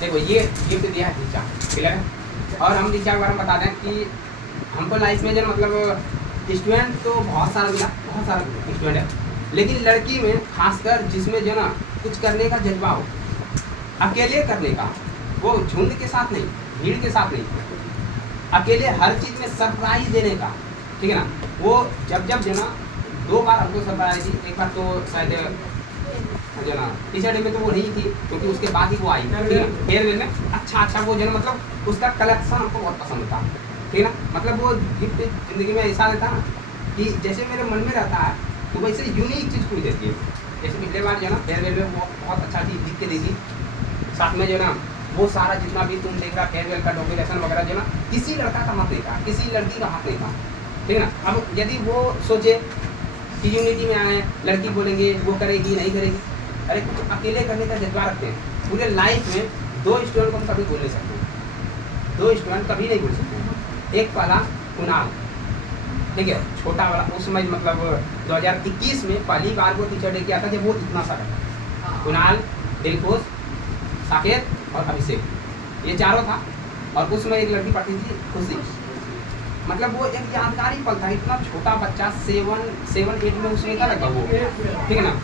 देखो ये गिफ्ट दिया है ऋचा, क्लियर है। और हम ऋचा के बारे में बता दें कि हमको लाइफ में जो मतलब स्टूडेंट तो बहुत सारा मिला, बहुत सारा स्टूडेंट है, लेकिन लड़की में खासकर जिसमें जो ना कुछ करने का जज्बा हो, अकेले करने का, वो झुंड के साथ नहीं, भीड़ के साथ नहीं, अकेले हर चीज़ में सरप्राइज देने का, ठीक है ना। वो जब जो ना 2 बार हमको सरप्राइज दी, एक बार तो शायद जो ना टीचर डे में तो वो नहीं थी, क्योंकि उसके बाद ही वो आई, ठीक है ना। फेयरवेल में अच्छा वो जो ना मतलब उसका कलेक्शन हमको बहुत पसंद था, ठीक है ना। मतलब वो गिफ्ट ज़िंदगी में ऐसा रहता ना कि जैसे मेरे मन में रहता है तो वैसे यूनिक चीज़ कोई देती है। जैसे पिछले बार जो ना फेयरवेल में वो बहुत अच्छा चीज़ जीत के दी थी, साथ में जो ना वो सारा जितना भी तुम देख रहा फेयरवेल का डेकोरेशन वगैरह जो ना किसी लड़का का हाथ नहीं था, किसी लड़की का हाथ नहीं था, ठीक है ना। अब यदि वो सोचे कि यूनिटी में आए, लड़की बोलेंगे वो करेगी नहीं करेगी, अरे कुछ अकेले करने का जज्बा रखते हैं। पूरे लाइफ में 2 स्टूडेंट को हम कभी बोल नहीं सकते, 2 स्टूडेंट कभी नहीं बोल सकते। एक पहला कुणाल, ठीक है, छोटा वाला, उस समय मतलब 2021 में पहली बार वो टीचर डे किया था जब वो इतना सा था। कुणाल, दिलखुश, साकेत और अभिषेक, ये चारों था। और उसमें एक लड़की पढ़ती थी खुशी। मतलब वो एक यादगारी पल था, इतना छोटा बच्चा 7-8 में उसमें था लगभग वो, ठीक है ना।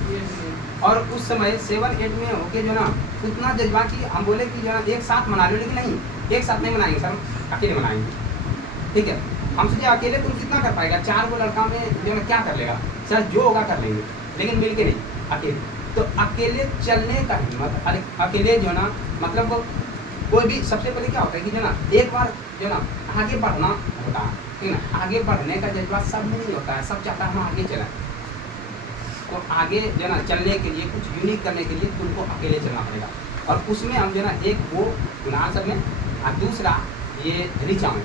और उस समय 7-8 में होके जो ना उतना जज्बा कि हम बोले कि जो ना एक साथ मना लो, लेकिन नहीं, एक साथ नहीं मनाएंगे सर, अकेले मनाएंगे, ठीक है। हम सोचे अकेले तुम कितना कर पाएगा, 4 को लड़का में जो ना क्या कर लेगा सर, जो होगा कर लेंगे, लेकिन मिल के नहीं, अकेले। तो अकेले चलने का हिम्मत, अकेले जो ना मतलब कोई भी, सबसे पहले क्या होता है कि जो ना एक बार जो ना आगे बढ़ना होता है, ठीक है ना। आगे बढ़ने का जज्बा सब में नहीं होता है, सब चाहता है हम आगे चलें। तो आगे जो ना चलने के लिए, कुछ यूनिक करने के लिए तुमको अकेले चलना पड़ेगा। और उसमें हम जो ना एक वो कुणाल सर में और दूसरा ये ऋचा में,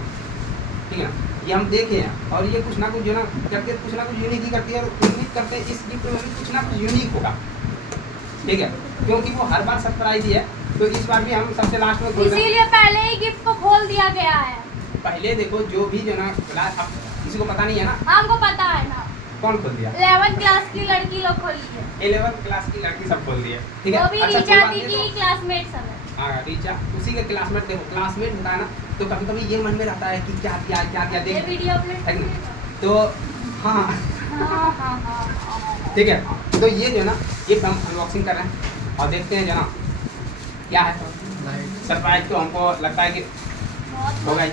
ठीक है ना, ये हम देखे हैं। और ये कुछ ना कुछ जो ना करके कुछ ना कुछ यूनिक ही करती है, और यूनिक करते इस गिफ्ट में भी कुछ ना कुछ यूनिक होगा, ठीक है, क्योंकि वो हर बार सरप्राइज ही है। तो इस बार भी हम सबसे लास्ट में इसीलिए पहले ही गिफ्ट को खोल दिया गया है। पहले देखो जो भी जो ना क्लास, अब किसी को पता नहीं है ना, हमको पता है ना। कौन खोल दिया? 11th क्लास की लड़की लोग खोली है। 11th क्लास की लड़की सब खोल दी है, ठीक है। वो भी ऋचा दी की क्लासमेट सब है। हाँ ऋचा उसी के क्लासमेट, देखो क्लासमेट होता है ना, तो कभी कभी ये मन में रहता है कि क्या क्या देख वीडियो अपलोड है ना। तो हाँ ठीक है। तो ये जो ना ये हम अनबॉक्सिंग कर रहे हैं और देखते हैं जो ना क्या है सरप्राइज। तो हमको लगता है कि होगा ही।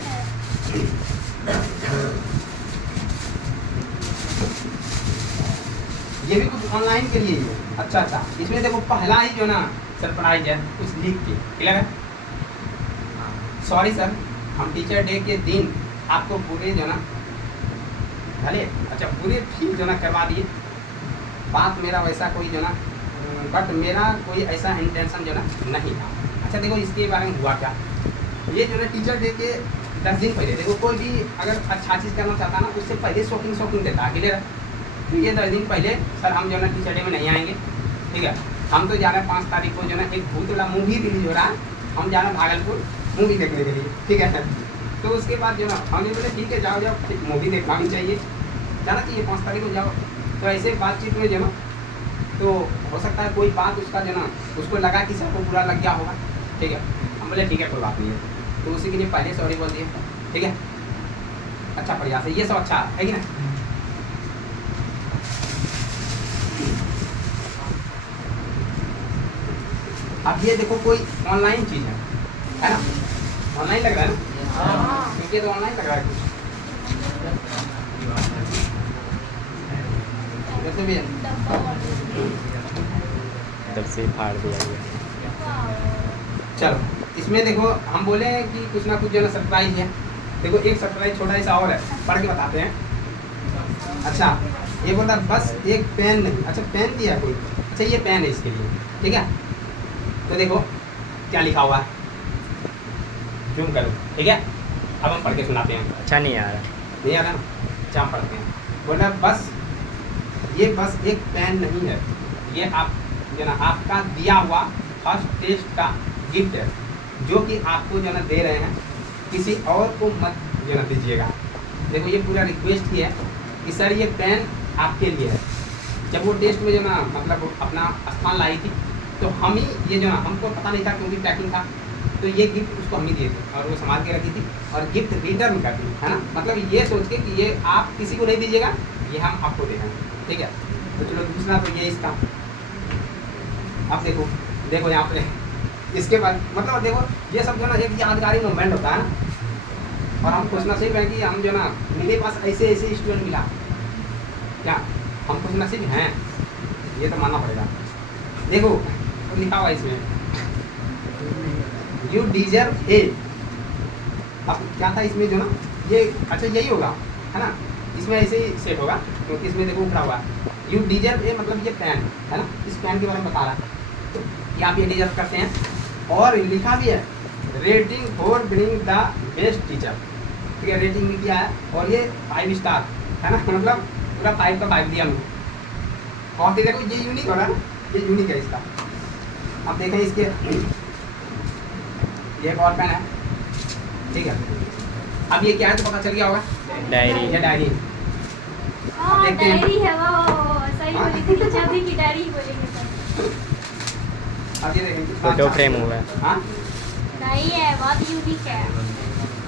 ये भी कुछ ऑनलाइन के लिए ही है। अच्छा, इसमें देखो पहला ही जो ना सरप्राइज है कुछ लिख के, क्लियर है। सॉरी सर, हम टीचर डे के दिन आपको पूरे जो ना भले अच्छा पूरे फील जो ना करवा दिए। बात मेरा वैसा कोई जो ना, बट मेरा कोई ऐसा इंटेंशन जो ना नहीं था। अच्छा देखो इसके बारे में हुआ क्या, ये जो ना टीचर डे के 10 दिन पहले, देखो कोई भी अगर अच्छा चीज़ करना चाहता ना उससे पहले शॉपिंग देता है, क्लियर है। तो ये 10 दिन पहले सर हम जो ना टीचर डे में नहीं आएंगे, ठीक है। हम तो जा रहे हैं 5 तारीख को जो ना एक भूत वाला मूवी रिलीज हो रहा है, हम जा रहे हैं भागलपुर मूवी देखने के लिए, ठीक है। तो उसके बाद जो ना हमने बोले ठीक है जाओ मूवी देखना भी चाहिए, जाना चाहिए 5 तारीख को जाओ। तो ऐसे बातचीत में जो ना तो हो सकता है कोई बात उसका जो ना उसको लगा कि सबको बुरा लग गया होगा, ठीक है। हम बोले ठीक है कोई बात नहीं है, तो उसी के लिए पहले सॉरी बोल दिए, ठीक है। अच्छा प्रयास है, ये सब अच्छा है कि ना। अब ये देखो कोई ऑनलाइन चीज़ है ना, ऑनलाइन लग रहा है ना, क्योंकि तो ऑनलाइन लग रहा है कुछ वैसे भी है। इधर से फाड़ दिया गया। चलो इसमें देखो हम बोले हैं कि कुछ ना कुछ जो ना सरप्राइज है। देखो एक सरप्राइज छोटा सा और है, पढ़ के बताते हैं। अच्छा ये बोलता बस एक पेन नहीं, अच्छा पेन दिया कोई, अच्छा ये पेन है इसके लिए, ठीक है। तो देखो क्या लिखा हुआ है, जूम करो, ठीक है। अब हम पढ़ के सुनाते हैं। अच्छा नहीं आ रहा, नहीं आ रहा ना, अच्छा हम पढ़ते हैं। बोला बस ये बस एक पेन नहीं है, ये आप जो ना आपका दिया हुआ फर्स्ट टेस्ट का गिफ्ट है, जो कि आपको जो ना दे रहे हैं, किसी और को मत जो ना दीजिएगा। देखो ये पूरा रिक्वेस्ट ही है कि सर ये पेन आपके लिए है। जब वो टेस्ट में जो ना मतलब अपना स्थान लाई थी, तो हम ही ये जो ना हमको पता नहीं था क्योंकि पैकिंग था, तो ये गिफ्ट उसको हम ही दिए थे और वो संभाल के रखी थी और गिफ्ट रिटर्न कर दी, है ना। मतलब ये सोच के कि ये आप किसी को नहीं दीजिएगा, ये हम आपको दे रहे हैं, ठीक है। तो चलो दूसरा तो ये इसका, अब देखो देखो यहाँ पे इसके बाद मतलब देखो ये सब जो ना एक यादगारी मोमेंट होता है ना, और हम खुश नसीब हैं कि हम जो ना मेरे पास ऐसे ऐसे स्टूडेंट मिला, क्या हम खुश नसीब हैं, ये तो मानना पड़ेगा। देखो तो लिखा हुआ इसमें यू डिजर्व ए, अब क्या था इसमें जो ना ये अच्छा यही होगा, है ना, इसमें ऐसे ही सेट होगा क्योंकि इसमें देखो उखड़ा हुआ है यू डिजर्व ए, मतलब ये पेन है ना, इस पेन के बारे में बता रहा है तो कि आप ये डिजर्व करते हैं। और लिखा भी है rating for being the best teacher, ठीक है, रेटिंग भी किया है और ये 5 स्टार है ना, मतलब पूरा 5 का 5 दिया हमको। बहुत ही देखो ये यूनिक हो रहा है ना, ये यूनिक है इसका। अब देखें इसके ये एक और पेन है, ठीक है। अब ये क्या है तो पता चल गया होगा, डायरी। ये डायरी हाँ देखते हैं। डायरी है, वो सही हाँ? बोली थी, शादी की डायरी ही बोलेंगे तो। अब ये देखें कितना फोटो अच्छा फ्रेम है। हुआ है। हाँ नहीं है, बहुत यूनिक है,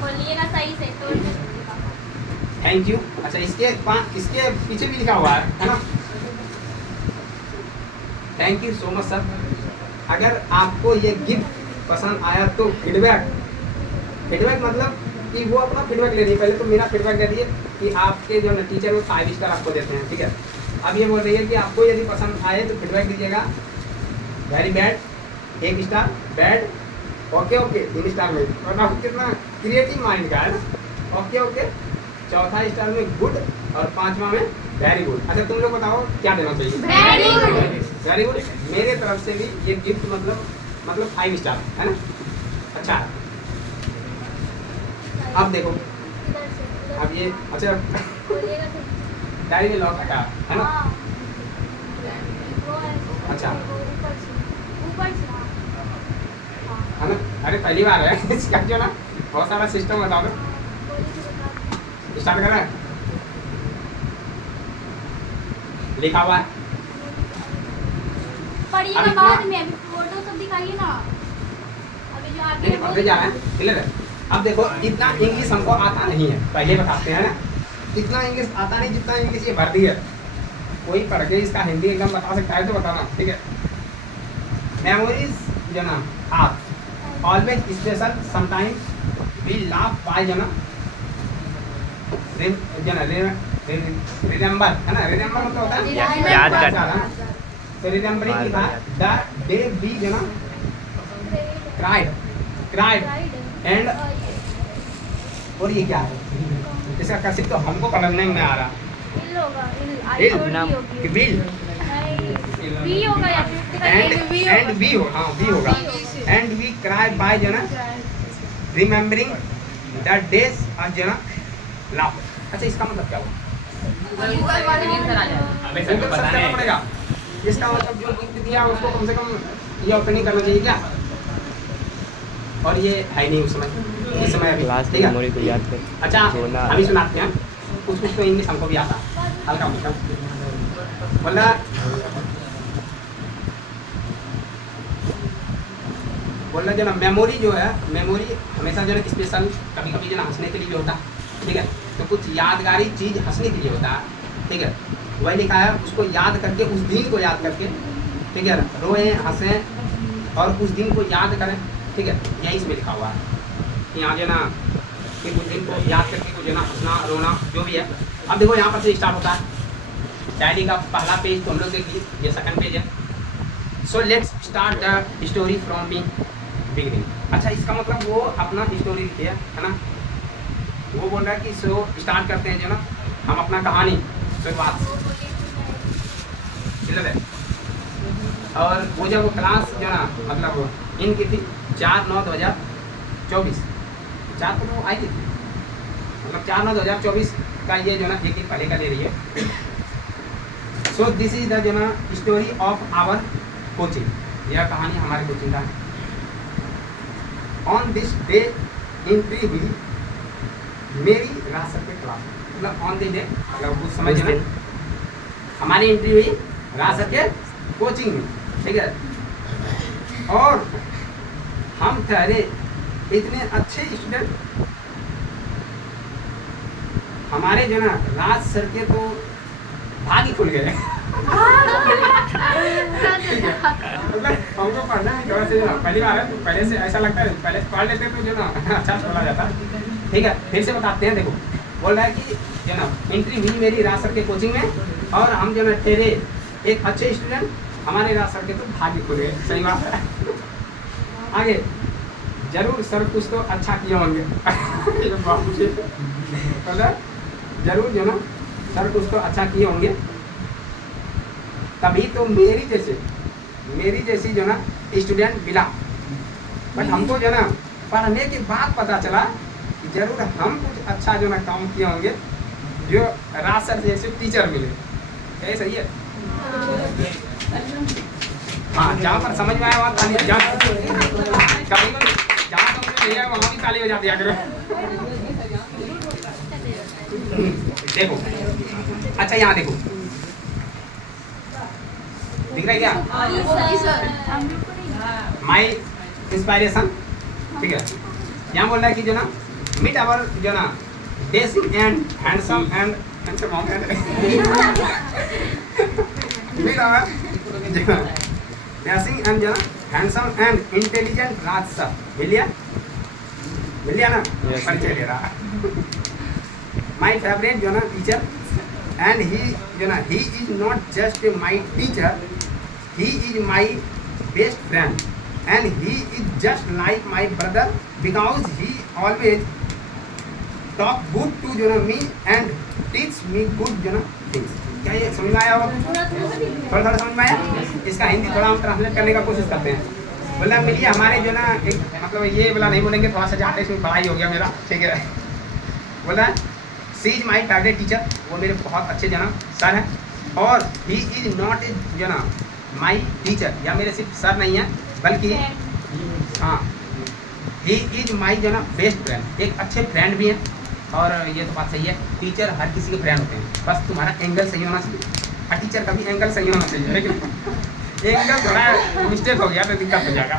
खोलिएगा सही से तोड़ के खोलिएगा। Thank you. अच्छा इसके पीछे भी लिखा हुआ है ना, thank you so much sir. अगर आपको ये गिफ्ट पसंद आया तो फीडबैक मतलब कि वो अपना फीडबैक ले रही है, पहले तो मेरा फीडबैक दे दिए कि आपके जो टीचर वो 5 स्टार आपको देते हैं, ठीक है। अब ये बोल रही है कि आपको यदि पसंद आए तो फीडबैक दीजिएगा, very bad 1 star, bad okay okay 3 star में, और कितना क्रिएटिव माइंड का है ना, ओके ओके, चौथा स्टार में गुड और 5वां में वेरी गुड। अच्छा तुम लोग बताओ क्या देना चाहिए? Very good। Very good. मेरे तरफ से भी ये गिफ्ट मतलब 5 स्टार है ना, अच्छा है। अब देखो इधर से, इधर अब ये अच्छा खोलिएगा तो डायरी में लॉक हटा है ना, हाँ, वो है, अच्छा। वो ऊपर से हाँ। हाँ, है ना। अरे पहली बार है इसका जो ना बहुत सारा सिस्टम बताओ तो खोलिए तो बता दो। स्टार्ट कर रहा है, लिखा हुआ है पढ़िएगा अभी बाद इतना- में, अभी फोटो सब दिखाइए ना, अभी जो आगे नहीं पढ़ते जा रहे हैं, क्लियर है। अब देखो इतना इंग्लिश हमको आता नहीं है, पहले बताते हैं ना, इतना इंग्लिश आता नहीं जितना इंग्लिश ये भर दी है। कोई पढ़ के इसका हिंदी एकदम बता सकता है तो बताना, ठीक है। मेमोरीज जो ना आप always special sometimes we laugh by जो ना रिमेंबर है ना, रिमेंबर मतलब होता है याद करना। तो रिमेंबरिंग लिखा है द डे वी जो ना क्राइड एंड और ये क्या है इसका कैसे तो हमको पढ़ने में आ रहा इल होगा, इल इल, छोटी नाम, होगी। विल नहीं, वी होगा या फिर एंड वी हो, हाँ वी होगा, एंड वी क्राई बाय जो ना रिमेंबरिंग द डेज ऑफ जो ना लाफ। अच्छा इसका मतलब क्या हुआ? अबे सर को गूगल सर्च बताने करना पड़ेगा। इसका मतलब जो गिफ्ट दिया उसको कम से कम ये ओपनिंग करना चाहिए क्या? और ये है नहीं उस समय, इस समय अभी, क्लास की ठीक है। मेमोरी को याद कर। अच्छा जोड़ना अभी सुनाते हैं कुछ कुछ तो इंग्लिश हमको भी आता हल्का फुल्का, बोला बोलना जो ना मेमोरी जो है, मेमोरी हमेशा जो है स्पेशल कभी कभी जो ना हंसने के लिए भी होता है, ठीक है। तो कुछ यादगारी चीज़ हंसने के लिए होता है, ठीक है। वही लिखा है उसको याद करके, उस दिन को याद करके, ठीक है, रोएं हंसें और उस दिन को याद करें, ठीक है। यही इसमें लिखा हुआ है कि यहाँ जो ना कि कुछ दिन को याद करके कुछ जो ना हंसना रोना जो भी है। अब देखो यहाँ पर से स्टार्ट होता है डायरी का पहला पेज, तो हम लोग देखिए ये सेकंड पेज है। So let's start the story from beginning. अच्छा इसका मतलब वो अपना स्टोरी लिखी है ना, वो बोल रहा है कि सो स्टार्ट करते हैं जो ना हम अपना कहानी शुरुआत क्लियर है। और वो जब क्लास जो ना मतलब इनकी थी 4/9/2024, 4 को तो आई थी, मतलब 4/9/2024 का ये जो ना एक दिन पहले का ले रही है। सो दिस इज द जो ना स्टोरी ऑफ आवर कोचिंग, यह कहानी हमारे कोचिंग का है। ऑन दिस डे एंट्री हुई मेरी रासत के क्लास, मतलब ऑन दिस डे मतलब उस समय जो ना हमारी एंट्री हुई रासत के कोचिंग में, ठीक है। और हम ठहरे इतने अच्छे स्टूडेंट, हमारे जो ना राज सर के तो भाग ही खुल गए। मतलब हमको पढ़ना है थोड़ा से, जो ना पहली बार है तो पहले से ऐसा लगता है, पहले पढ़ लेते तो जो ना अच्छा बोला जाता। ठीक है, फिर से बताते हैं। देखो बोल रहा है कि जो ना एंट्री हुई मेरी राज सर के कोचिंग में और हम जो ना ठहरे एक अच्छे स्टूडेंट, हमारे राज सर के तो भाग्य खुल गए। सही बात है। आगे जरूर सर कुछ तो अच्छा किए होंगे। मतलब जरूर जो ना सर कुछ तो अच्छा किए होंगे, तभी तो मेरी जैसी जो ना स्टूडेंट मिला। बट हमको जो ना पढ़ने के बाद पता चला कि जरूर हम कुछ अच्छा जो ना काम किए होंगे, जो राज सर जैसे टीचर मिले। क्या सही है? हाँ, जहाँ पर समझ में आया वहाँ ताली, जहाँ समझ में नहीं आया वहाँ भी ताली हो जाती है। देखो अच्छा यहाँ देखो, दिख रहा है क्या? माई इंस्पायरेशन। ठीक है, यहाँ बोल रहा है कि जो ना मीट आवर जो ना dashing and handsome and meet our dashing and जो ना handsome and intelligent Raj sir. मिलिया ना? Yes. परिचय ले रहा। माई फेवरेट जो ना टीचर एंड ही जो ना he is not just my teacher, he is my best friend and he is just like my brother because he always talk good to जो ना me and teach me good जो ना things। क्या ये समझ में आया होगा? थोड़ा समझ में आया? इसका हिंदी थोड़ा हम ट्रांसलेट करने का कोशिश करते हैं। बोला मिलिए हमारे जो ना एक मतलब ये वाला नहीं बोलेंगे, थोड़ा सा जाते इसमें पढ़ाई हो गया मेरा। ठीक है, बोला सी इज माई फेवरेट टीचर, वो मेरे बहुत अच्छे जो ना सर हैं। और ही इज नॉट ए जो ना माई टीचर, या मेरे सिर्फ सर नहीं है बल्कि हाँ ही इज माई जो ना बेस्ट फ्रेंड, एक अच्छे फ्रेंड भी हैं। और ये तो बात सही है, टीचर हर किसी के फ्रेंड होते हैं, बस तुम्हारा एंगल सही होना चाहिए। हर टीचर का भी एंगल सही होना चाहिए, लेकिन एंगल थोड़ा मिस्टेक हो गया तो दिक्कत हो जाएगा।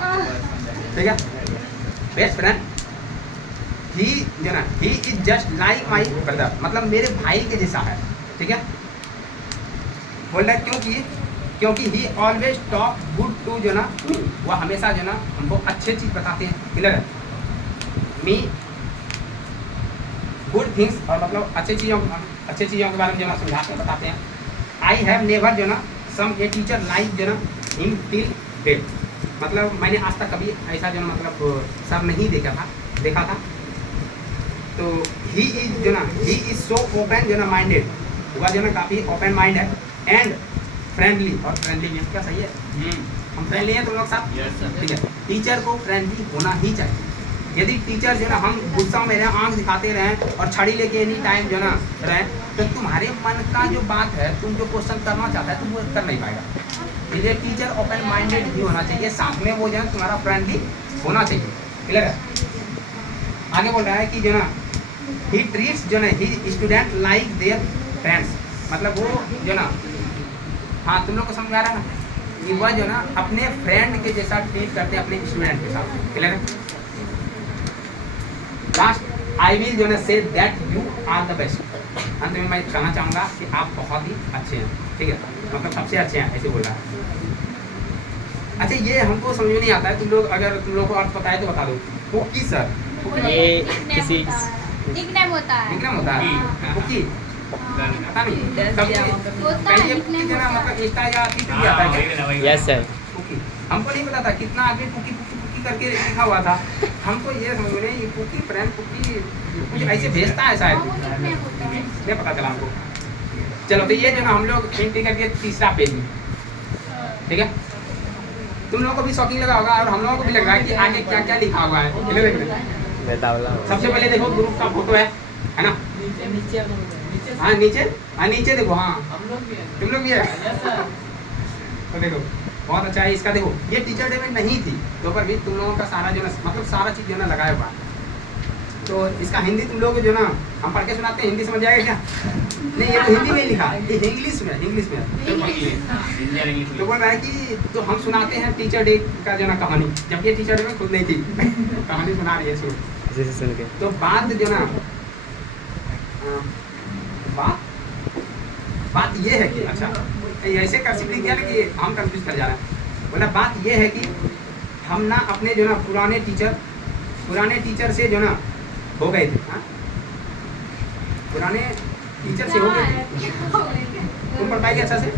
ठीक है, बेस्ट फ्रेंड ही जो ना he is just like my brother, मतलब मेरे भाई के जैसा है। ठीक है, बोल रहा है क्योंकि he always talk good to जो ना मी, वह हमेशा जो ना हमको अच्छे चीज़ बताते हैं। क्लियर है? मी गुड थिंग्स, और मतलब अच्छे चीज़ों के बारे में जो ना समझाते हैं, बताते हैं। आई हैव नेवर जो ना सम ए टीचर लाइक जो ना हिम टिल डेट, मतलब मैंने आज तक कभी ऐसा जो ना मतलब सर नहीं देखा था। तो ही इज जो ना ही इज सो ओपन जो ना माइंडेड, वह जो ना काफ़ी ओपन माइंड है। एंड फ्रेंडली, और फ्रेंडली में क्या सही है? हम फ्रेंडली हैं तुम लोग साथ? ठीक है, टीचर को फ्रेंडली होना ही चाहिए। यदि टीचर जो ना हम गुस्सा में रहें, आंख दिखाते रहें और छड़ी लेके एनी टाइम जो ना रहें, तो तुम्हारे मन का जो बात है, तुम जो क्वेश्चन करना चाहता है तुम वो कर नहीं पाएगा। इसलिए टीचर ओपन माइंडेड भी होना चाहिए, साथ में वो जो है तुम्हारा फ्रेंडली होना चाहिए। क्लियर है? आगे बोल रहा है कि जो ना ही ट्रीट्स जो ना ही स्टूडेंट लाइक देयर फ्रेंड्स, मतलब वो जोना हाँ तुम लोग को समझ आ रहा है ना कि वह जो ना अपने फ्रेंड के जैसा ट्रीट करते हैं अपने स्टूडेंट के साथ। क्लियर है? लास्ट आई विल जो ना say that you are the best, अंत में मैं कहना चाहूँगा कि आप बहुत ही अच्छे हैं। ठीक है, मतलब सबसे अच्छे हैं, ऐसे बोल रहा है। अच्छा, ये हमको समझ में नहीं आता है, तुम लोग को अर्थ पता है तो बता दो। कुकी सर, ये किसी निकनेम होता है। निकनेम होता है कुकी, पता नहीं कहीं कुकी जो ना मतलब एकता या अतीत भी आता है। यस सर, कुकी हमको नहीं पता था, कितना आगे कुकी करके लिखा हुआ था। हमको ये समझ में नहीं, ये कुकी फ्रेंड कुकी कुछ ऐसे भेजता है शायद, नहीं पता चला हमको। चलो तो ये जो ना हम लोग एंट्री करके तीसरा पेज में। ठीक है, तुम लोगों को भी शॉकिंग लगा होगा और हम लोगों को भी लग रहा है कि आगे क्या क्या लिखा हुआ है। सबसे पहले देखो ग्रुप का फोटो है ना? हाँ नीचे देखो, हाँ तुम लोग भी है। तो देखो बहुत अच्छा है। इसका देखो, ये टीचर डे में नहीं थी तो पर भी तुम लोगों का सारा जो ना मतलब सारा चीज़ जो ना लगाया हुआ है। तो इसका हिंदी तुम लोग जो ना हम पढ़ के सुनाते हैं, हिंदी समझ जाएगा क्या? नहीं, ये तो हिंदी में ही लिखा है, ये इंग्लिश में तो बोल रहा है कि तो हम सुनाते हैं टीचर डे का जो ना कहानी, जब ये टीचर डे में खुद नहीं थी कहानी सुना रही है सुन। जैसे सुन के तो बात जो ना बात ये है कि अच्छा ऐसे कर्सिव लिख दिया ना कि हम कंफ्यूज कर जा रहे हैं। बोला बात ये है कि हम ना अपने जो ना पुराने टीचर से जो ना हो गए थे। हाँ, पुराने टीचर से हो गए थे। तुम पढ़ पाएगी अच्छा से?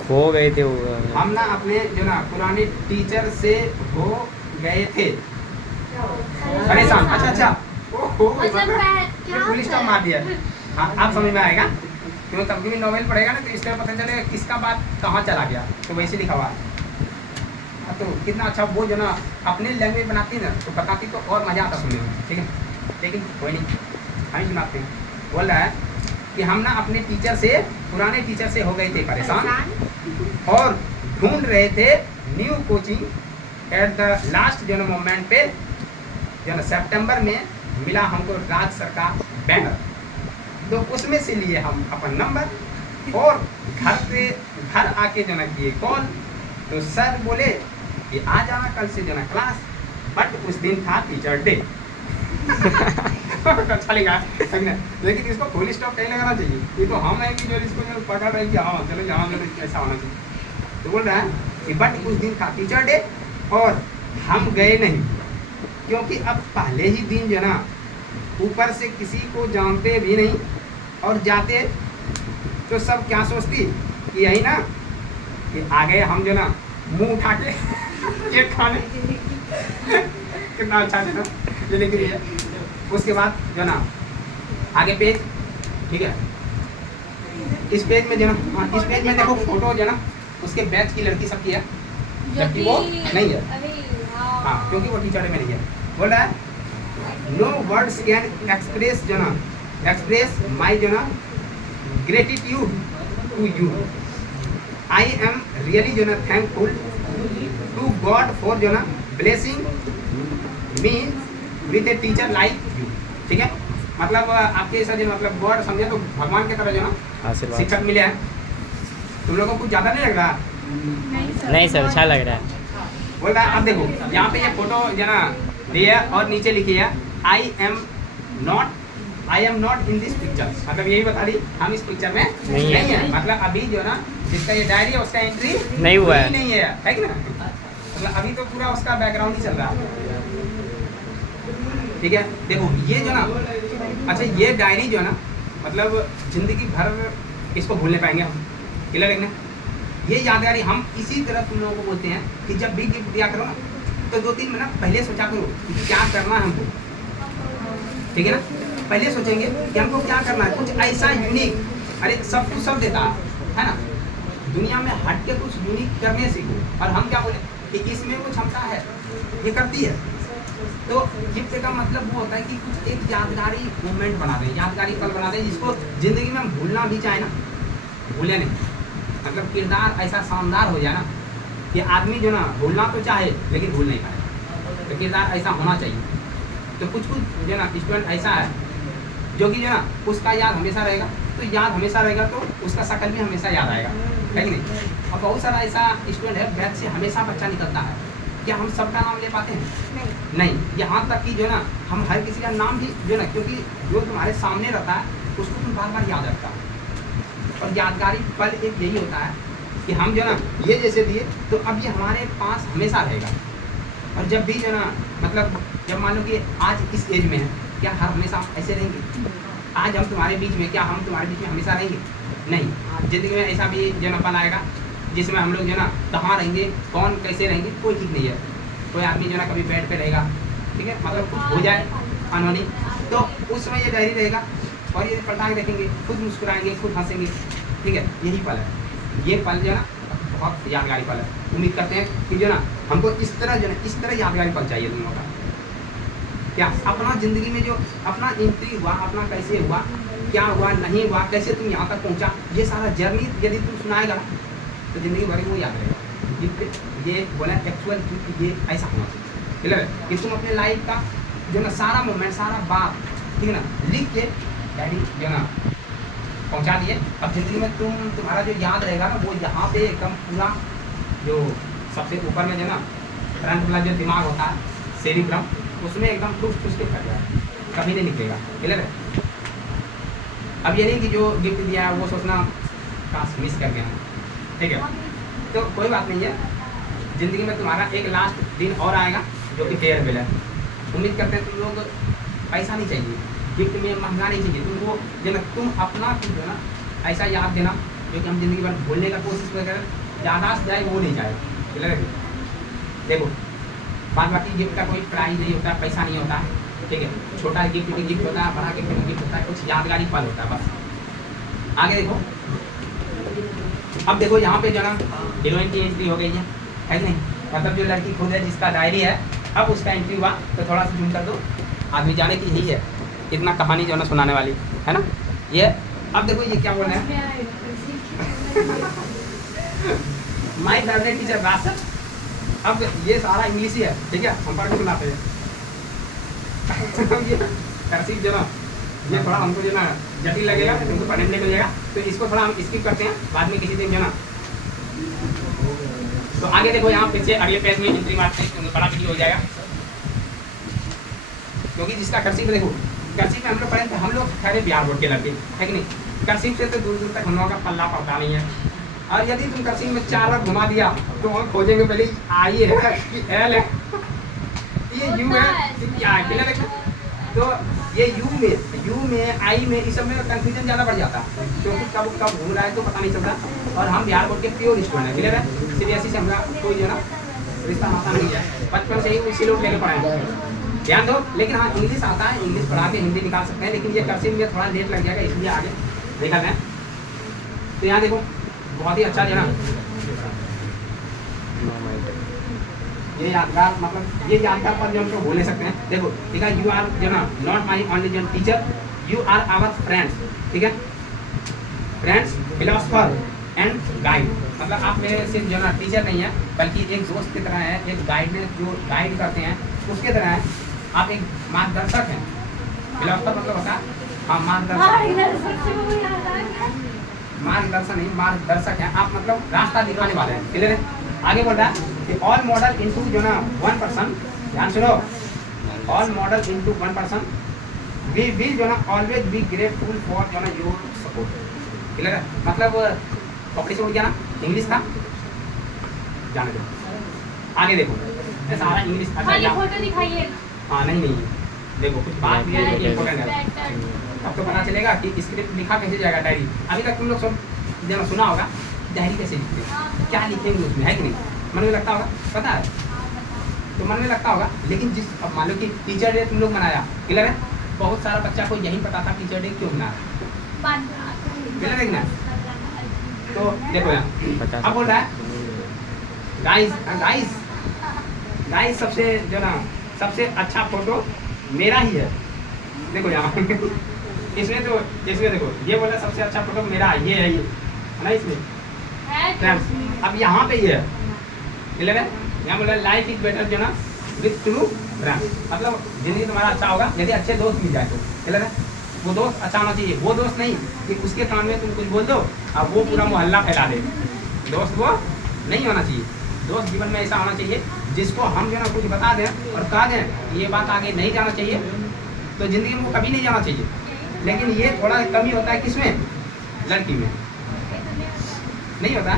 खो गए थे वो। हम ना अपने जो ना पुराने टीचर से हो गए थे परेशान। अच्छा ओहो, फुल स्टॉप मार दिया। हाँ, आप समझ में आएगा क्यों? कभी भी नॉवेल पढ़ेगा ना तो इस तरह पता चलेगा किसका बात कहाँ चला गया, तो वैसे लिखा हुआ है। तो कितना अच्छा वो जो ना अपने लैंग्वेज बनाती ना तो बताती तो और मज़ा आता सुनने में, ठीक है। लेकिन कोई नहीं, हम ही सुनाते हैं। बोल रहा है कि हम ना अपने पुराने टीचर से हो गए थे परेशान और ढूंढ रहे थे new coaching. At the last जो ना मोमेंट पे जो ना सितंबर में मिला हमको राज सर का बैनर, तो उसमें से लिए हम अपन नंबर और घर आके जो ना किए कॉल। तो सर बोले कि आ जाना कल से जो ना क्लास, बट उस दिन था टीचर डे। अच्छा लगा, लेकिन इसको फुल स्टॉप कहीं लगाना चाहिए। ये तो हम है कि जो इसको जो पकड़ रहे हैं कि हाँ चलो यहाँ जो ऐसा होना चाहिए। तो बोल रहा है कि बट उस दिन था टीचर डे और हम गए नहीं, क्योंकि अब पहले ही दिन जो ना ऊपर से किसी को जानते भी नहीं और जाते तो सब क्या सोचती कि यही ना कि आ गए हम जो ना मुंह उठा के केक खाने। कितना अच्छा है ना ये, लेकिन ये उसके बाद जो ना आगे पेज, ठीक है। इस पेज में जो ना इस पेज में देखो फोटो जो ना उसके बैच की लड़की सबकी है, जबकि वो नहीं है। हाँ, क्योंकि वो टीचर में नहीं है। बोल रहा है नो वर्ड्स कैन एक्सप्रेस जो ना एक्सप्रेस माई जो ना gratitude to you. I am really जो ना थैंकफुल टू गॉड फॉर जो ना blessing me with a teacher like you. ठीक है, मतलब आपके ऐसा जो मतलब गॉड समझे तो भगवान की तरह जो ना शिक्षक मिले हैं। तुम लोगों को कुछ ज़्यादा नहीं लग रहा? नहीं सर, अच्छा लग रहा है। बोल रहा है अब देखो यहाँ पे ये फोटो जो ना दिया और नीचे लिखी है I am not in this picture. मतलब यही बता दी हम इस पिक्चर में नहीं है। मतलब अभी जो ना जिसका ये डायरी है उसका एंट्री नहीं हुआ है, नहीं है कि ना। मतलब अभी तो पूरा उसका बैकग्राउंड ही चल रहा है, ठीक है। देखो ये जो ना अच्छा ये डायरी जो ना मतलब जिंदगी भर इसको भूलने पाएंगे हम, क्लियर है ना। ये यादगारी हम इसी तरह तुम लोगों को बोलते हैं कि जब भी गिफ्ट दिया करो ना तो 2-3 मिनट पहले सोचा करो कि क्या करना है हमको, ठीक है ना। पहले सोचेंगे कि हमको क्या करना है, कुछ ऐसा यूनिक। अरे सब कुछ सब देता है ना, दुनिया में हट के कुछ यूनिक करने सीखो। और हम क्या बोले कि इसमें वो क्षमता है, ये करती है। तो गिफ्ट का मतलब वो होता है कि कुछ एक यादगारी मोमेंट बना दें, यादगारी पल बना दें जिसको ज़िंदगी में हम भूलना भी चाहे ना भूले नहीं। मतलब किरदार ऐसा शानदार हो जाए ना कि आदमी जो ना भूलना तो चाहे लेकिन भूल नहीं पाए। तो किरदार ऐसा होना चाहिए। तो कुछ जो ना स्टूडेंट ऐसा है जो कि जो ना उसका याद हमेशा रहेगा, तो याद हमेशा रहेगा तो उसका शक्ल भी हमेशा याद आएगा, है कि नहीं। और बहुत सारा ऐसा स्टूडेंट है बैच से हमेशा बच्चा निकलता है, क्या हम सबका नाम ले पाते हैं? नहीं। यहाँ तक कि जो ना हम हर किसी का नाम भी जो ना, क्योंकि जो तुम्हारे सामने रहता है उसको तुम बार बार याद रखता है। और यादगारी पल एक यही होता है कि हम जो ना ये जैसे दिए तो अब ये हमारे पास हमेशा रहेगा। और जब भी जो ना मतलब जब मान लो कि आज इस एज में है, क्या हर हमेशा ऐसे रहेंगे? आज हम तुम्हारे बीच में, क्या हम तुम्हारे बीच में हमेशा रहेंगे? नहीं। ज़िंदगी में ऐसा भी जो ना पल आएगा जिसमें हम लोग जो ना कहाँ रहेंगे, कौन कैसे रहेंगे, कोई ठीक नहीं है। कोई आदमी जो ना कभी बेड पे रहेगा, ठीक है, मतलब कुछ हो जाए अनहोनी, तो उस समय ये डायरी रहेगा और ये पलटा के देखेंगे, खुद मुस्कुराएंगे, खुद हंसेंगे, ठीक है। यही पल है, ये पल जो है ना बहुत यादगारी पल है। उम्मीद करते हैं कि जो ना हमको इस तरह जो ना इस तरह यादगारी पल चाहिए तुम लोगों का। क्या अपना ज़िंदगी में जो अपना एंट्री हुआ, अपना कैसे हुआ, क्या हुआ, नहीं हुआ, कैसे तुम यहाँ तक पहुँचा, ये सारा जर्नी यदि तुम सुनाएगा तो ज़िंदगी भर वो याद रहेगा। ये बोला एक्चुअल ये ऐसा होना चाहिए, क्लियर है कि तुम अपने लाइफ का जो ना सारा मूवमेंट, सारा बात, ठीक है ना, लिख के डैडी जो ना पहुंचा दिए। अब जिंदगी में तुम्हारा जो याद रहेगा ना, वो यहाँ पे एकदम पूरा जो सबसे ऊपर में जो ना फ्रंट वाला जो दिमाग होता है, सेरिब्रम, उसमें एकदम ठुस के कर जाए, कभी नहीं निकलेगा। क्लियर है? अब ये नहीं कि जो गिफ्ट दिया है वो सोचना काश मिस कर गया, ठीक है? तो कोई बात नहीं है, ज़िंदगी में तुम्हारा एक लास्ट दिन और आएगा जो कि फेयरवेल है। उम्मीद करते हैं तुम लोग, पैसा नहीं चाहिए, गिफ्ट में महंगा नहीं चाहिए तुमको, जो ना तुम अपना कुछ जो ना ऐसा याद देना जो कि हम ज़िंदगी भर भूलने का कोशिश करें, ज़्यादा से जाए वो नहीं जाएगा। क्लियर है? देखो बाद बाकी गिफ्ट का कोई प्राइस नहीं होता, पैसा नहीं होता, ठीक है? छोटा गिफ्ट भी गिफ्ट होता है, बड़ा गिफ्ट भी गिफ्ट होता है, कुछ यादगारी पल होता है बस। आगे देखो, अब देखो यहाँ पे जो ना हीरोइन की एंट्री हो गई है कि नहीं? मतलब जो लड़की खुद है, जिसका डायरी है, अब उसका एंट्री हुआ। तो थोड़ा सा जूम कर दो, आदमी जाने की यही है, इतना कहानी जो ना सुनाने वाली है ना ये। अब देखो ये क्या बोल रहे हैं, माई फेवरेट टीचर रासत। अब ये सारा इंग्लिश ही है, ठीक है? हम पढ़ के सुनाते हैं। ये कर्सिव जो ना, ये थोड़ा हमको जो ना जटिल लगेगा, तुमको पढ़ने में मिलेगा, तो इसको थोड़ा हम स्किप करते हैं, बाद में किसी दिन जो ना। तो आगे देखो, यहाँ पीछे अगले पेज में एंट्री मारते हैं, तो बड़ा वीडियो हो जाएगा, क्योंकि जिसका कर्सिव देखो, कर्सिव में हम लोग पढ़े थे, हम लोग खड़े बिहार बोर्ड के लड़के, है कि नहीं? कर्सिव से तो दूर दूर तक हम लोगों का पल्ला पड़ता नहीं है। और यदि तुम कर्सिव में 4 बार घुमा दिया तो वहाँ खोजेंगे पहले आई है कि एल है, ये यू है कि क्या है, क्लियर है? तो ये यू में आई में इस सब में कंफ्यूजन ज़्यादा बढ़ जाता है, क्योंकि कब घूम रहा है तो पता नहीं चलता। और हम बिहार बोर्ड के प्योर स्टूडेंट हैं, क्लियर है? सीबीएसई से हमारा कोई जो ना रिश्ता नाता नहीं है, बचपन से ही उसी लोग लेके पढ़ाए, ध्यान दो। लेकिन हाँ, इंग्लिश आता है, इंग्लिश पढ़ा के हिंदी निकाल सकते हैं, लेकिन ये कर्सिव में थोड़ा लेट लग जाएगा, इसलिए आगे निकल रहे हैं। तो यहाँ देखो बहुत ही अच्छा जो ना ये यादगार, मतलब ये यादगार पल जो हमको भूल नहीं सकते हैं। देखो ठीक है, यू आर जो ना नॉट माई ओनली जो teacher, you are our friends, ठीक है? Friends, philosopher and guide. मतलब आप मेरे सिर्फ जो ना टीचर नहीं है, बल्कि एक दोस्त की तरह है, एक गाइड जो गाइड करते हैं उसके तरह है। आप एक मार्गदर्शक हैं। फिलोसफर मतलब होता है हाँ मार्गदर्शन नहीं, मार्गदर्शक है आप, मतलब रास्ता दिखाने वाले हैं। क्लियर है? आगे बोल रहा है कि ऑल मॉडल इनटू जो ना 1 पर्सन, ध्यान सुनो, all model into 1 person, we will जो ना ऑलवेज बी ग्रेटफुल फॉर जो ना योर सपोर्ट। क्लियर है? मतलब कपड़े से उड़ गया ना इंग्लिश का, जाने दो। आगे देखो, ऐसा सारा इंग्लिश अच्छा फोटो दिखाइए। हाँ नहीं देखो कुछ बात भी है जो कि इम्पोर्टेंट है। अब तो पता चलेगा कि स्क्रिप्ट लिखा कैसे जाएगा, डायरी। अभी तक तुम लोग सब सुना होगा डायरी कैसे लिखते हैं, क्या लिखेंगे उसमें, है कि नहीं? मन में लगता होगा, पता है तो मन में लगता होगा। लेकिन जिस अब मान लो कि टीचर डे तुम लोग मनाया, क्लियर है? बहुत सारा बच्चा को यही पता था टीचर डे क्यों मनाया, क्लियर है कि ना? तो देखो यहाँ अब बोल रहा है गाइस सबसे जो ना सबसे अच्छा फोटो मेरा ही है। देखो यहाँ इसमें देखो ये बोला सबसे अच्छा फोटो मेरा ये है, ये है ना इसमें फ्रेंड्स। अब यहाँ पे ये है, क्लियर है? यहाँ बोला लाइफ इज बेटर जो ना विथ ट्रू फ्रेंड्स, मतलब जिंदगी तुम्हारा अच्छा होगा यदि अच्छे दोस्त मिल जाए तो। क्लियर है? वो दोस्त अच्छा होना चाहिए, वो दोस्त नहीं कि उसके कान में तुम कुछ बोल दो और वो पूरा मोहल्ला फैला दे। दोस्त वो नहीं होना चाहिए। दोस्त जीवन में ऐसा होना चाहिए जिसको हम जो ना कुछ बता दें और कह दें ये बात आगे नहीं जाना चाहिए, तो ज़िंदगी में वो कभी नहीं जाना चाहिए। लेकिन ये थोड़ा कमी होता है किसमें? लड़की में नहीं होता।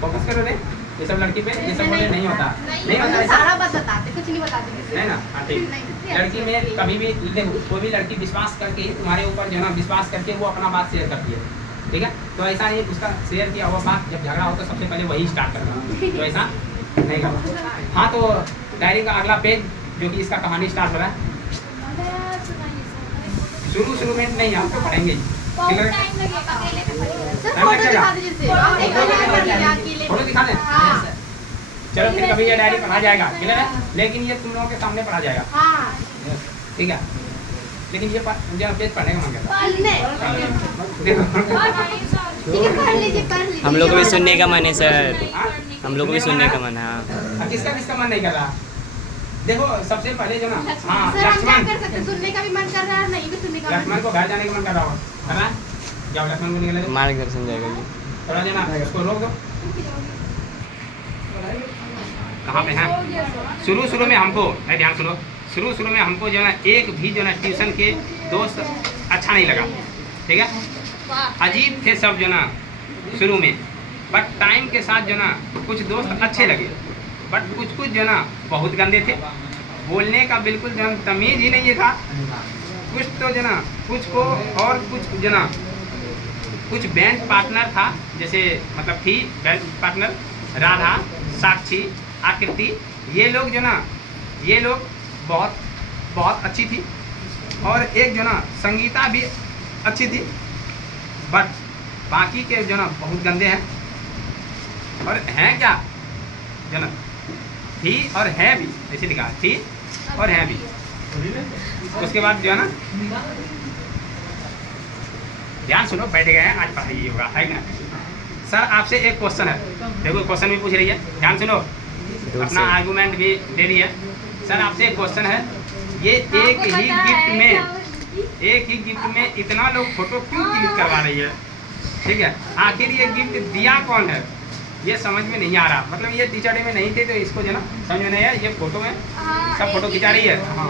फोकस करो रे ये सब लड़की पे, ये सब बोले नहीं होता, नहीं होता ऐसा। सारा बात बताते, कुछ नहीं बताते है ना? हाँ ठीक। लड़की में कभी भी देखो कोई भी लड़की विश्वास करके तुम्हारे ऊपर जो ना विश्वास करके वो अपना बात शेयर करती है, ठीक है? तो ऐसा नहीं उसका शेयर किया हुआ बात जब झगड़ा हो तो सबसे पहले वही स्टार्ट करना, तो ऐसा नहीं करना। हाँ तो डायरी का अगला पेज जो कि इसका कहानी स्टार्ट हो रहा है, शुरू में नहीं हम तो पढ़ेंगे टाइम लगेगा। फोटो दिखा दें। चलो फिर कभी ये डायरी पढ़ा जाएगा, क्लियर है? लेकिन ये तुम लोगों के सामने पढ़ा जाएगा, ठीक है? लेकिन ये पेज पढ़ने का मन करता है। हम लोग को भी सुनने का मन है सर, हम लोग को भी सुनने का मन है। हाँ किसका मन नहीं कर रहा? देखो सबसे पहले जो ना, हाँ सर हम क्या लक्ष्मण, कर सकते हैं? सुनने का भी मन कर रहा है और नहीं भी सुनने का मन लक्ष्मण को घर जाने का मन कर रहा होगा, है ना? जाओ लक्ष्मण को निकले दो, मार्गदर्शन जाएगा जी। थोड़ा जो ना उसको रोक दो। कहाँ पे हैं? शुरू में हमको, नहीं ध्यान सुनो, शुरू में हमको जो है एक भी जो है ट्यूशन के दोस्त अच्छा नहीं लगा, ठीक है? वाह अजीब थे सब जो ना शुरू में, बट टाइम के साथ जो ना कुछ दोस्त अच्छे लगे, बट कुछ जो ना बहुत गंदे थे, बोलने का बिल्कुल जो है तमीज ही नहीं था। कुछ तो जो ना कुछ को, और कुछ जो ना कुछ बेंच पार्टनर था, जैसे मतलब थी बेंच पार्टनर राधा, साक्षी, आकृति, ये लोग जो ना ये लोग बहुत बहुत अच्छी थी, और एक जो ना संगीता भी अच्छी थी, बट बाकी के जो ना बहुत गंदे हैं, और हैं क्या जो ना थी और है भी, ऐसे लिखा थी और है भी। उसके बाद जो है ना ध्यान सुनो, बैठ गए हैं, आज पढ़ाई होगा, है ना? सर आपसे एक क्वेश्चन है, देखो क्वेश्चन भी पूछ रही है, ध्यान सुनो, अपना आर्गूमेंट भी दे रही है। सर आपसे एक क्वेश्चन है, ये एक ही गिफ्ट में इतना लोग फोटो क्यों क्लिक करवा रही है? ठीक है, आखिर ये गिफ्ट दिया कौन है, ये समझ में नहीं आ रहा। मतलब ये टीचर डे में नहीं थे तो इसको जो ना समझ में नहीं आया, ये फोटो में सब फोटो खिंचा रही है। हाँ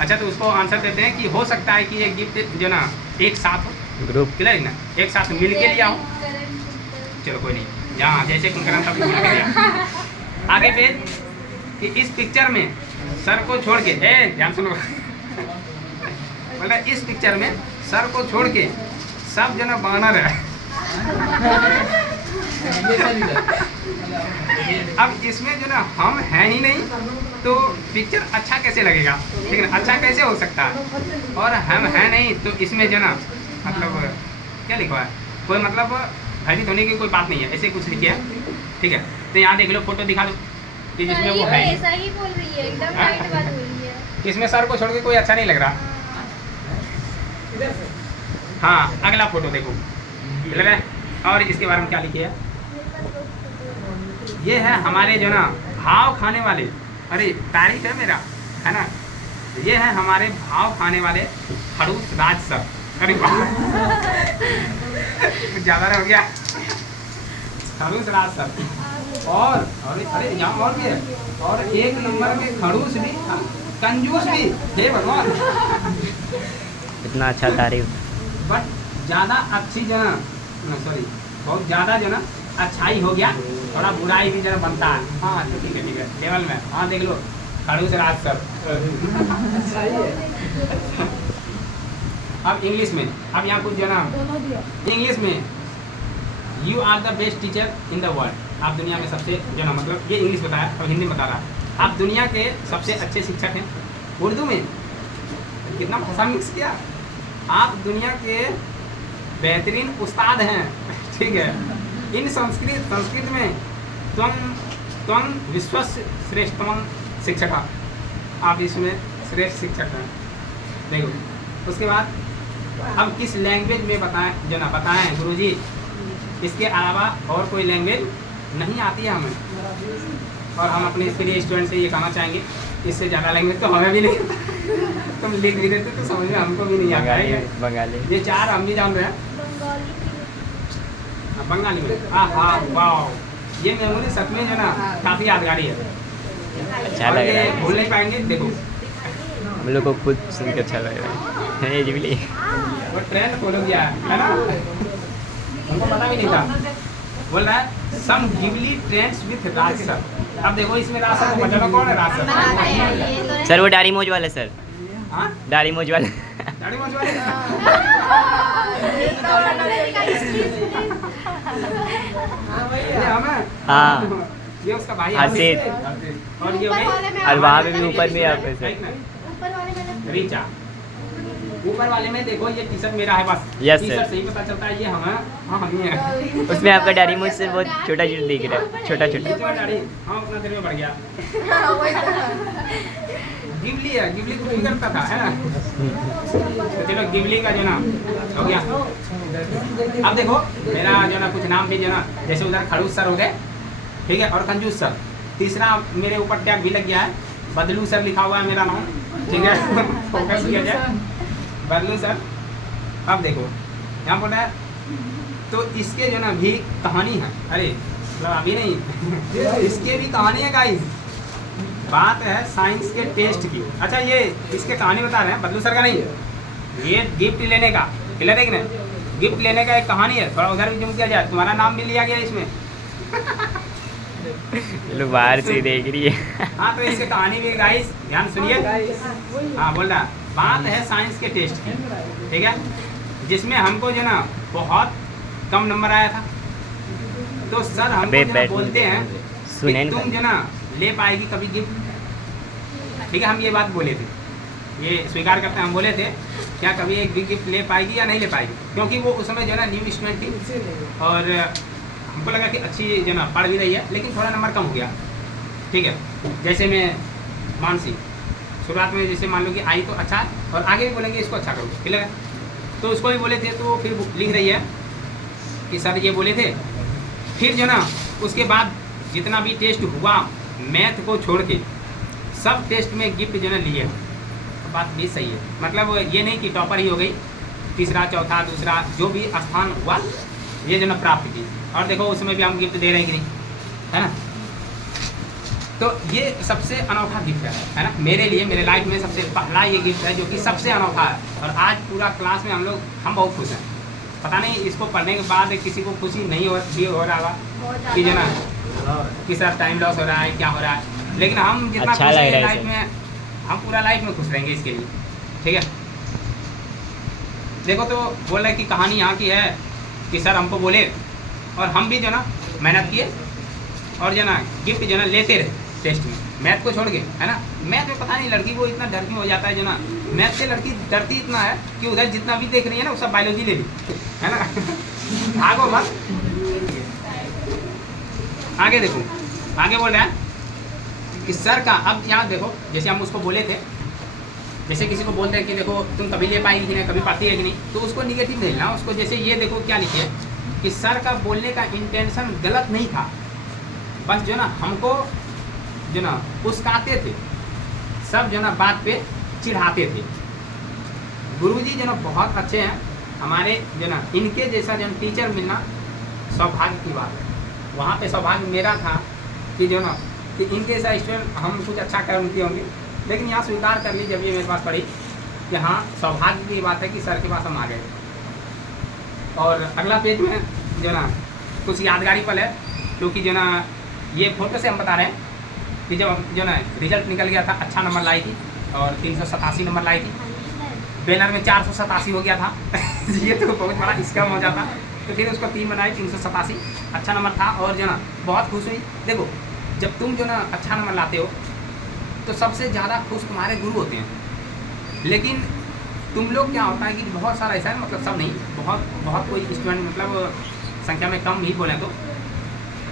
अच्छा, तो उसको आंसर देते हैं कि हो सकता है कि ये गिफ्ट जो ना एक साथ ग्रुप क्लियर ना, एक साथ मिल के लिया हो। चलो कोई नहीं, जहाँ जैसे कुंकरम सब मिल के लिया। आगे पे कि इस पिक्चर में सर को छोड़ के, ध्यान सुनो, मतलब इस पिक्चर में सर को छोड़ के सब जना बानर है। अब इसमें जो ना हम हैं ही नहीं, तो पिक्चर अच्छा कैसे लगेगा? ठीक है, अच्छा कैसे हो सकता है? और हम हैं नहीं तो इसमें जो ना मतलब क्या लिखा है, कोई मतलब भयभीत होने की कोई बात नहीं है, ऐसे कुछ लिखे है। ठीक है, तो यहाँ देख लो, फोटो दिखा दो कि जिसमें वो है ही। सही बोल रही है, एकदम हाँ? राइट बात बोली है। इसमें सर को छोड़ के कोई अच्छा नहीं लग रहा। हाँ, अगला फोटो देखो, लग रहा है। और इसके बारे में क्या लिखे है, ये है हमारे जो ना भाव खाने वाले, अरे तारीफ है मेरा, है ना, ये है हमारे भाव खाने वाले खड़ूस राज सर। अरे वाह, कुछ ज़्यादा हो गया, खड़ूस राज सर। और अरे यहाँ और भी है, और एक नंबर में खड़ूस भी, कंजूस भी, हे भगवान। इतना अच्छा तारीफ, बट ज़्यादा अच्छी जना, सॉरी बहुत ज़्यादा जो ना अच्छाई हो गया, थोड़ा बुराई भी जरा बनता है। हाँ तो ठीक है लेवल में। हाँ देख लो, खड़ूस राज सर। अब इंग्लिश में, अब यहाँ कुछ जो ना इंग्लिश में, you are the best teacher in the world. आप दुनिया में सबसे जो ना, मतलब ये इंग्लिश बताया और हिंदी में बता रहा है, आप दुनिया के सबसे अच्छे शिक्षक हैं। उर्दू में कितना भाषा मिक्स किया, आप दुनिया के बेहतरीन उस्ताद हैं। ठीक है, इन संस्कृत में त्वं विश्वस्य श्रेष्ठतम शिक्षक, आप इसमें श्रेष्ठ शिक्षक हैं। देखो उसके बाद अब किस लैंग्वेज में बताएं जो ना, बताएं गुरुजी, इसके अलावा और कोई लैंग्वेज नहीं आती है हमें, और हम अपने इसके लिए स्टूडेंट से ये कहना चाहेंगे, इससे ज़्यादा लैंग्वेज तो हमें भी नहीं आता। तुम लिख भी देते तो समझ में हमको भी नहीं आता है। बंगाली, ये चार हम भी जान रहे हैं। बंगाली में, हाँ वाह, ये मेमोरी सच में जो ना काफ़ी यादगारी है, अच्छा और लग ये रहा है। भूल नहीं पाएंगे। देखो हम लोग को खुद सुन के अच्छा लग रहा है। जिबली वो ट्रेंड फॉलो किया है ना, हमको पता भी नहीं था। बोल रहा है some Ghibli trends with Raj sir. अब देखो इसमें राज सर को मतलब कौन है? राज सर। सर वो दाढ़ी मोज वाले सर, हाँ, दाढ़ी मोज वाले। दाढ़ी मोछ वाले। ये हम हैं? हाँ। ये उसका भाई हसीद। और ये हो गई, और वहाँ पे भी ऊपर में यहाँ पे सर। ऊपर वाले में रीचा। ऊपर वाले में देखो, ये टी शर्ट मेरा है बस। Yes, T sir. शर्ट से ही पता चलता है ये हम हैं। हाँ हम ही हैं। उसमें आपका दाढ़ी मोज से बहुत छोटा छोटा दिख रहा है, छोटा छोटा। नीचे वाला दाढ़ी, हाँ उतना देर में बढ़ गया। गिबली है, गिबली तो नहीं करता था, है ना। तो चलो गिबली का जो ना हो गया। अब देखो मेरा जो ना कुछ नाम भी जो ना, जैसे उधर खड़ूस सर हो गए, ठीक है, और कंजूस सर। तीसरा मेरे ऊपर टैग भी लग गया है, बदलू सर लिखा हुआ है मेरा नाम, ठीक है। फोकस किया जाए, बदलू सर। अब देखो यहाँ बोला है, तो इसके जो ना भी कहानी है, अरे मतलब अभी नहीं इसके भी कहानी है गाइस। बात है साइंस के टेस्ट की। अच्छा ये इसके कहानी बता रहे हैं, बदलू सर का नहीं, ये गिफ्ट लेने का, क्लियर है कि नहीं, गिफ्ट लेने का एक कहानी है। थोड़ा उधर भी जूम किया जाए, तुम्हारा नाम भी लिया गया इसमें। ये लोग बाहर से ही देख रही है। हाँ तो इसकी कहानी भी गाइस ध्यान सुनिए। हाँ बोल रहा, बात है साइंस के टेस्ट की, ठीक है, जिसमें हमको जो ना बहुत कम नंबर आया था। तो सर हमको जो ना बोलते हैं कि तुम जो ना ले पाएगी कभी गिफ्ट, ठीक है। हम ये बात बोले थे, ये स्वीकार करते हैं, हम बोले थे क्या कभी एक बिग गिफ्ट ले पाएगी या नहीं ले पाएगी, क्योंकि वो उस समय जो ना न्यू स्टूडेंट थी और हमको लगा कि अच्छी जो ना पढ़ भी रही है, लेकिन थोड़ा नंबर कम हो गया, ठीक है। जैसे मैं मानसी शुरुआत में जैसे मान लो कि आई तो अच्छा है, और आगे भी बोलेंगे इसको अच्छा करो, क्लियर है। तो उसको भी बोले थे, तो फिर लिख रही है कि सर ये बोले थे। फिर जो ना उसके बाद जितना भी टेस्ट हुआ मैथ को छोड़ के सब टेस्ट में गिफ्ट जो ना लिए। बात भी सही है, मतलब ये नहीं कि टॉपर ही हो गई, तीसरा चौथा दूसरा जो भी स्थान हुआ ये जो ना प्राप्त की। और देखो उसमें भी हम गिफ्ट दे रहे हैं कि नहीं, है ना। तो ये सबसे अनोखा गिफ्ट है ना, मेरे लिए, मेरे लाइफ में सबसे पहला ये गिफ्ट है जो कि सबसे अनोखा है। और आज पूरा क्लास में हम बहुत खुश हैं। पता नहीं इसको पढ़ने के बाद किसी को खुशी नहीं हो रहा होगा कि जो ना कि सर टाइम लॉस हो रहा है, क्या हो रहा है, लेकिन हम जितना अच्छा खुश लग हैं रहा है लाइफ में, हम पूरा लाइफ में खुश रहेंगे इसके लिए, ठीक है। देखो तो बोल रहे कि कहानी यहाँ की है कि सर हमको बोले और हम भी जो ना मेहनत किए और जो ना गिफ्ट जो ना लेते रहे टेस्ट में, मैथ को छोड़ के, है ना। मैथ में पता नहीं लड़की को इतना डर क्यों हो जाता है, जो ना मैथ से लड़की डरती इतना है कि उधर जितना भी देख रही है ना वो सब बायोलॉजी ले ली, है ना। भागो मत, आगे देखो, आगे बोल रहा है कि सर का, अब यहाँ देखो जैसे हम उसको बोले थे, जैसे किसी को बोलते हैं कि देखो तुम कभी ले पाएगी कि नहीं, कभी पाती है कि नहीं, तो उसको निगेटिव नहीं लेना उसको। जैसे ये देखो क्या लिखे कि सर का बोलने का इंटेंशन गलत नहीं था, बस जो ना हमको जो ना उस्काते थे, सब जो ना बात पे चिढ़ाते थे। गुरुजी जो ना बहुत अच्छे हैं हमारे, जो ना इनके जैसा जो टीचर मिलना सौभाग्य की बात है। वहाँ पे सौभाग्य मेरा था कि जो ना कि इनके जैसा स्टूडेंट हम कुछ अच्छा कर्म किए होंगे, लेकिन यहाँ स्वीकार कर ली जब ये मेरे पास पढ़ी कि हाँ सौभाग्य की बात है कि सर के पास हम आ गए। और अगला पेज में जो ना कुछ यादगारी पल है, क्योंकि जो ना ये फोटो से हम बता रहे हैं कि जब जो ना रिजल्ट निकल गया था, अच्छा नंबर लाई थी और 387 नंबर लाई थी। बैनर में 487 हो गया था ये तो बहुत बड़ा स्कैम हो जाता, तो फिर उसको 3 बनाई, 387 अच्छा नंबर था। और जो ना बहुत खुश हुई। देखो जब तुम जो ना अच्छा नंबर लाते हो तो सबसे ज़्यादा खुश तुम्हारे गुरु होते हैं, लेकिन तुम लोग क्या होता है कि बहुत सारा ऐसा है, मतलब सब नहीं, बहुत कोई स्टूडेंट मतलब संख्या में कम ही बोलें तो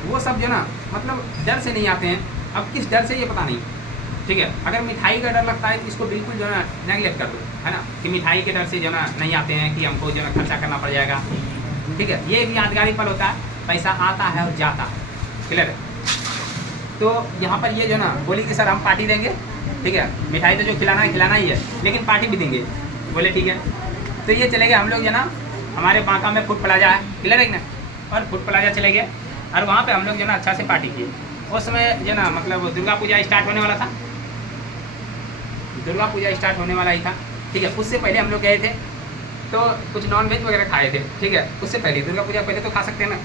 वो सब जो ना मतलब डर से नहीं आते हैं। अब किस डर से ये पता नहीं, ठीक है। अगर मिठाई का डर लगता है तो इसको बिल्कुल जो ना नेगलेक्ट कर दो, है ना, कि मिठाई के डर से जो ना नहीं आते हैं कि हमको जो ना खर्चा करना पड़ जाएगा, ठीक है। ये भी यादगारी पल होता है, पैसा आता है और जाता है, क्लियर है। तो यहाँ पर ये जो ना बोली कि सर हम पार्टी देंगे, ठीक है, मिठाई तो जो खिलाना ही है, लेकिन पार्टी भी देंगे। बोले ठीक है। तो ये चले गए हम लोग जो ना, हमारे बांका में फूड प्लाजा है, क्लियर है ना, और फूड प्लाजा चले गए और वहाँ पे हम लोग जो ना अच्छा से पार्टी किए। उस समय जो ना मतलब दुर्गा पूजा स्टार्ट होने वाला था, दुर्गा पूजा स्टार्ट होने वाला ही था, ठीक है। उससे पहले हम लोग गए थे तो कुछ नॉन वेज वगैरह खाए थे, ठीक है। उससे पहले दुर्गा पूजा पहले तो खा सकते हैं ना।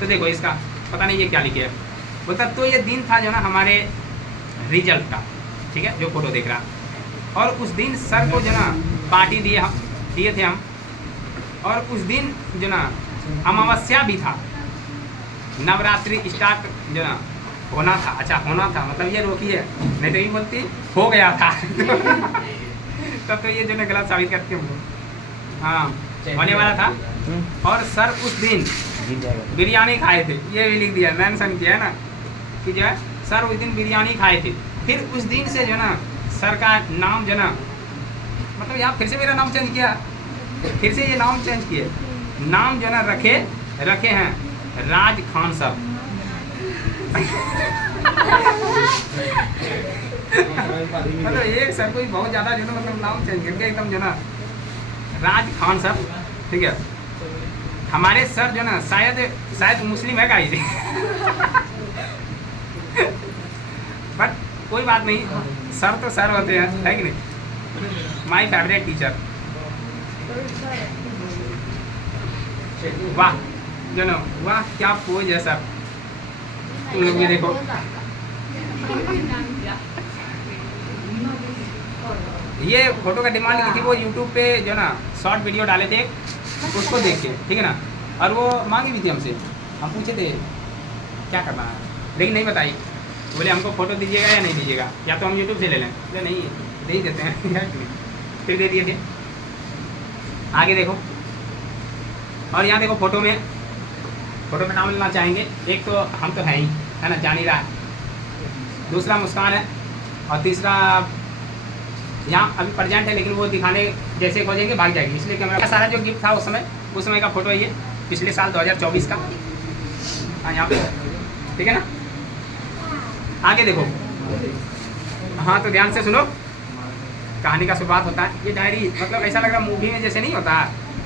तो देखो इसका पता नहीं ये क्या लिखे है, बोलता तो ये दिन था जो ना हमारे रिजल्ट का, ठीक है, जो फोटो देख रहा। और उस दिन सर को जो ना पार्टी दिए थे हम, और उस दिन जो ना अमावस्या भी था, नवरात्रि स्टार्ट जो ना होना था। अच्छा होना था मतलब ये रोकी है, नहीं तो ये बोलती हो गया था तब तो ये जो ना गलत साबित करते हम लोग, हाँ होने वाला था। और सर उस दिन बिरयानी खाए थे, ये भी लिख दिया, मेंशन किया है ना कि जो है सर उस दिन बिरयानी खाए थे। फिर उस दिन से जो ना सर का नाम जो ना मतलब यहाँ फिर से मेरा नाम चेंज किया, फिर से ये नाम चेंज किए, नाम जो ना रखे हैं राज खान साहब मतलब एक सर को ही बहुत ज़्यादा जो ना मतलब नाम चेंज करके एकदम जो ना राज खान सर, ठीक है। हमारे सर जो ना शायद मुस्लिम है गाइस बट कोई बात नहीं, सर तो सर होते हैं, है कि नहीं। माय फेवरेट टीचर, वाह जो ना वाह क्या पोज है सर, तुम लोग भी देखो। ये फोटो का डिमांड की थी, वो यूट्यूब पे जो ना शॉर्ट वीडियो डाले थे, उसको देख के, ठीक है ना। और वो मांगी भी थी हमसे, हम पूछे थे क्या करना है, लेकिन नहीं बताई। बोले हमको फ़ोटो दीजिएगा या नहीं दीजिएगा, या तो हम यूट्यूब से ले लें। बोले नहीं दे ही देते हैं फिर दे दिए थे। आगे देखो, और यहाँ देखो फोटो में नाम लेना चाहेंगे। एक तो हम तो है ही, है ना, जान ही रहा है। दूसरा मुस्कान है, और तीसरा यहाँ अभी प्रेजेंट है, लेकिन वो दिखाने जैसे खोजेंगे भाग जाएगी, इसलिए कैमरा का सारा जो गिफ्ट था उस समय का फोटो है ये, पिछले साल 2024 का। हाँ यहाँ पे, ठीक है ना। आगे देखो, हाँ तो ध्यान से सुनो, कहानी का शुरुआत होता है। ये डायरी मतलब ऐसा लग रहा मूवी में जैसे नहीं होता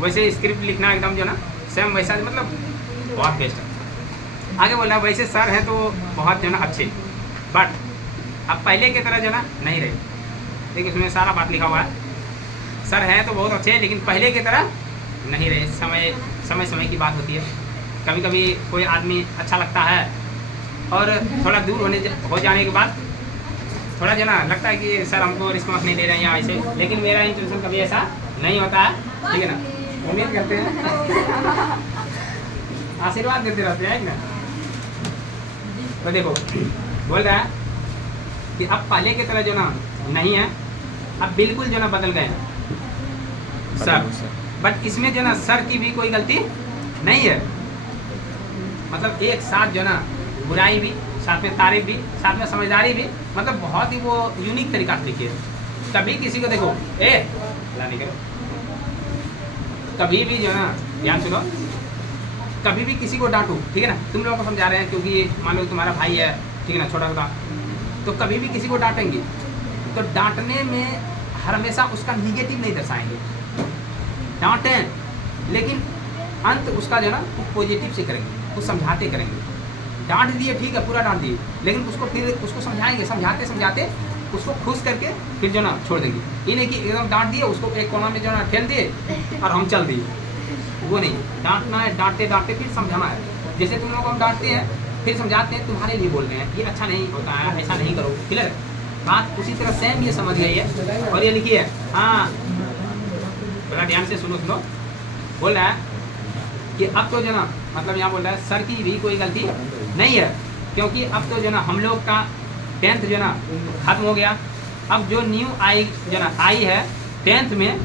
वैसे स्क्रिप्ट लिखना एकदम जो ना सेम वैसा, मतलब बहुत बेस्ट है। आगे बोला वैसे सर हैं तो बहुत जो ना अच्छे, बट अब पहले की तरह जो ना नहीं रहे। देखिए उसमें सारा बात लिखा हुआ है, सर हैं तो बहुत अच्छे लेकिन पहले की तरह नहीं रहे। समय की बात होती है, कभी कभी कोई आदमी अच्छा लगता है और थोड़ा दूर हो जाने के बाद थोड़ा जो ना लगता है कि सर हमको रिस्पॉन्स नहीं दे रहे हैं या ऐसे, लेकिन मेरा इंटेंशन कभी ऐसा नहीं होता है, ठीक है ना। उम्मीद करते हैं, आशीर्वाद देते रहते हैं ना। तो देखो बोल रहा है कि अब पहले की तरह जो ना नहीं है, अब बिल्कुल जो ना बदल गए सर। बट इसमें जो ना सर की भी कोई गलती नहीं है, मतलब एक साथ जो ना बुराई भी, साथ में तारीफ भी, साथ में समझदारी भी, मतलब बहुत ही वो यूनिक तरीका से लिखी है। कभी किसी को देखो नहीं करो, कभी भी जो ना ध्यान सुनो, कभी भी किसी को डांटो, ठीक है ना। तुम लोगों को समझा रहे हैं क्योंकि मान लो तुम्हारा भाई है, ठीक है ना, छोटा छोटा, तो कभी भी किसी को डांटेंगे तो डांटने में हमेशा उसका निगेटिव नहीं दर्शाएंगे। डांटें लेकिन अंत उसका जो ना पॉजिटिव से करेंगे, कुछ समझाते करेंगे। डांट दिए ठीक है, पूरा डांट दिए, लेकिन उसको फिर उसको समझाएंगे, समझाते उसको खुश करके फिर जो ना छोड़ देंगे। ये नहीं कि एकदम डांट दिए उसको एक कोना में जो ना ठेल दिए और हम चल दिए, वो नहीं। डांटना है, डांटते फिर समझाना है। जैसे तुम लोग हम डांटते हैं फिर समझाते हैं, तुम्हारे लिए बोल रहे हैं, ये अच्छा नहीं होता है, ऐसा नहीं करो, क्लियर है बात। उसी तरह सेम ये समझ गई है। और ये लिखिए, हाँ बड़ा ध्यान से सुनो। बोल रहा है कि अब तो जो ना मतलब यहाँ बोल रहा है सर की भी कोई गलती नहीं है, क्योंकि अब तो जो ना हम लोग का 10th जो ना खत्म हो गया। अब जो न्यू आई जो ना आई है 10th में,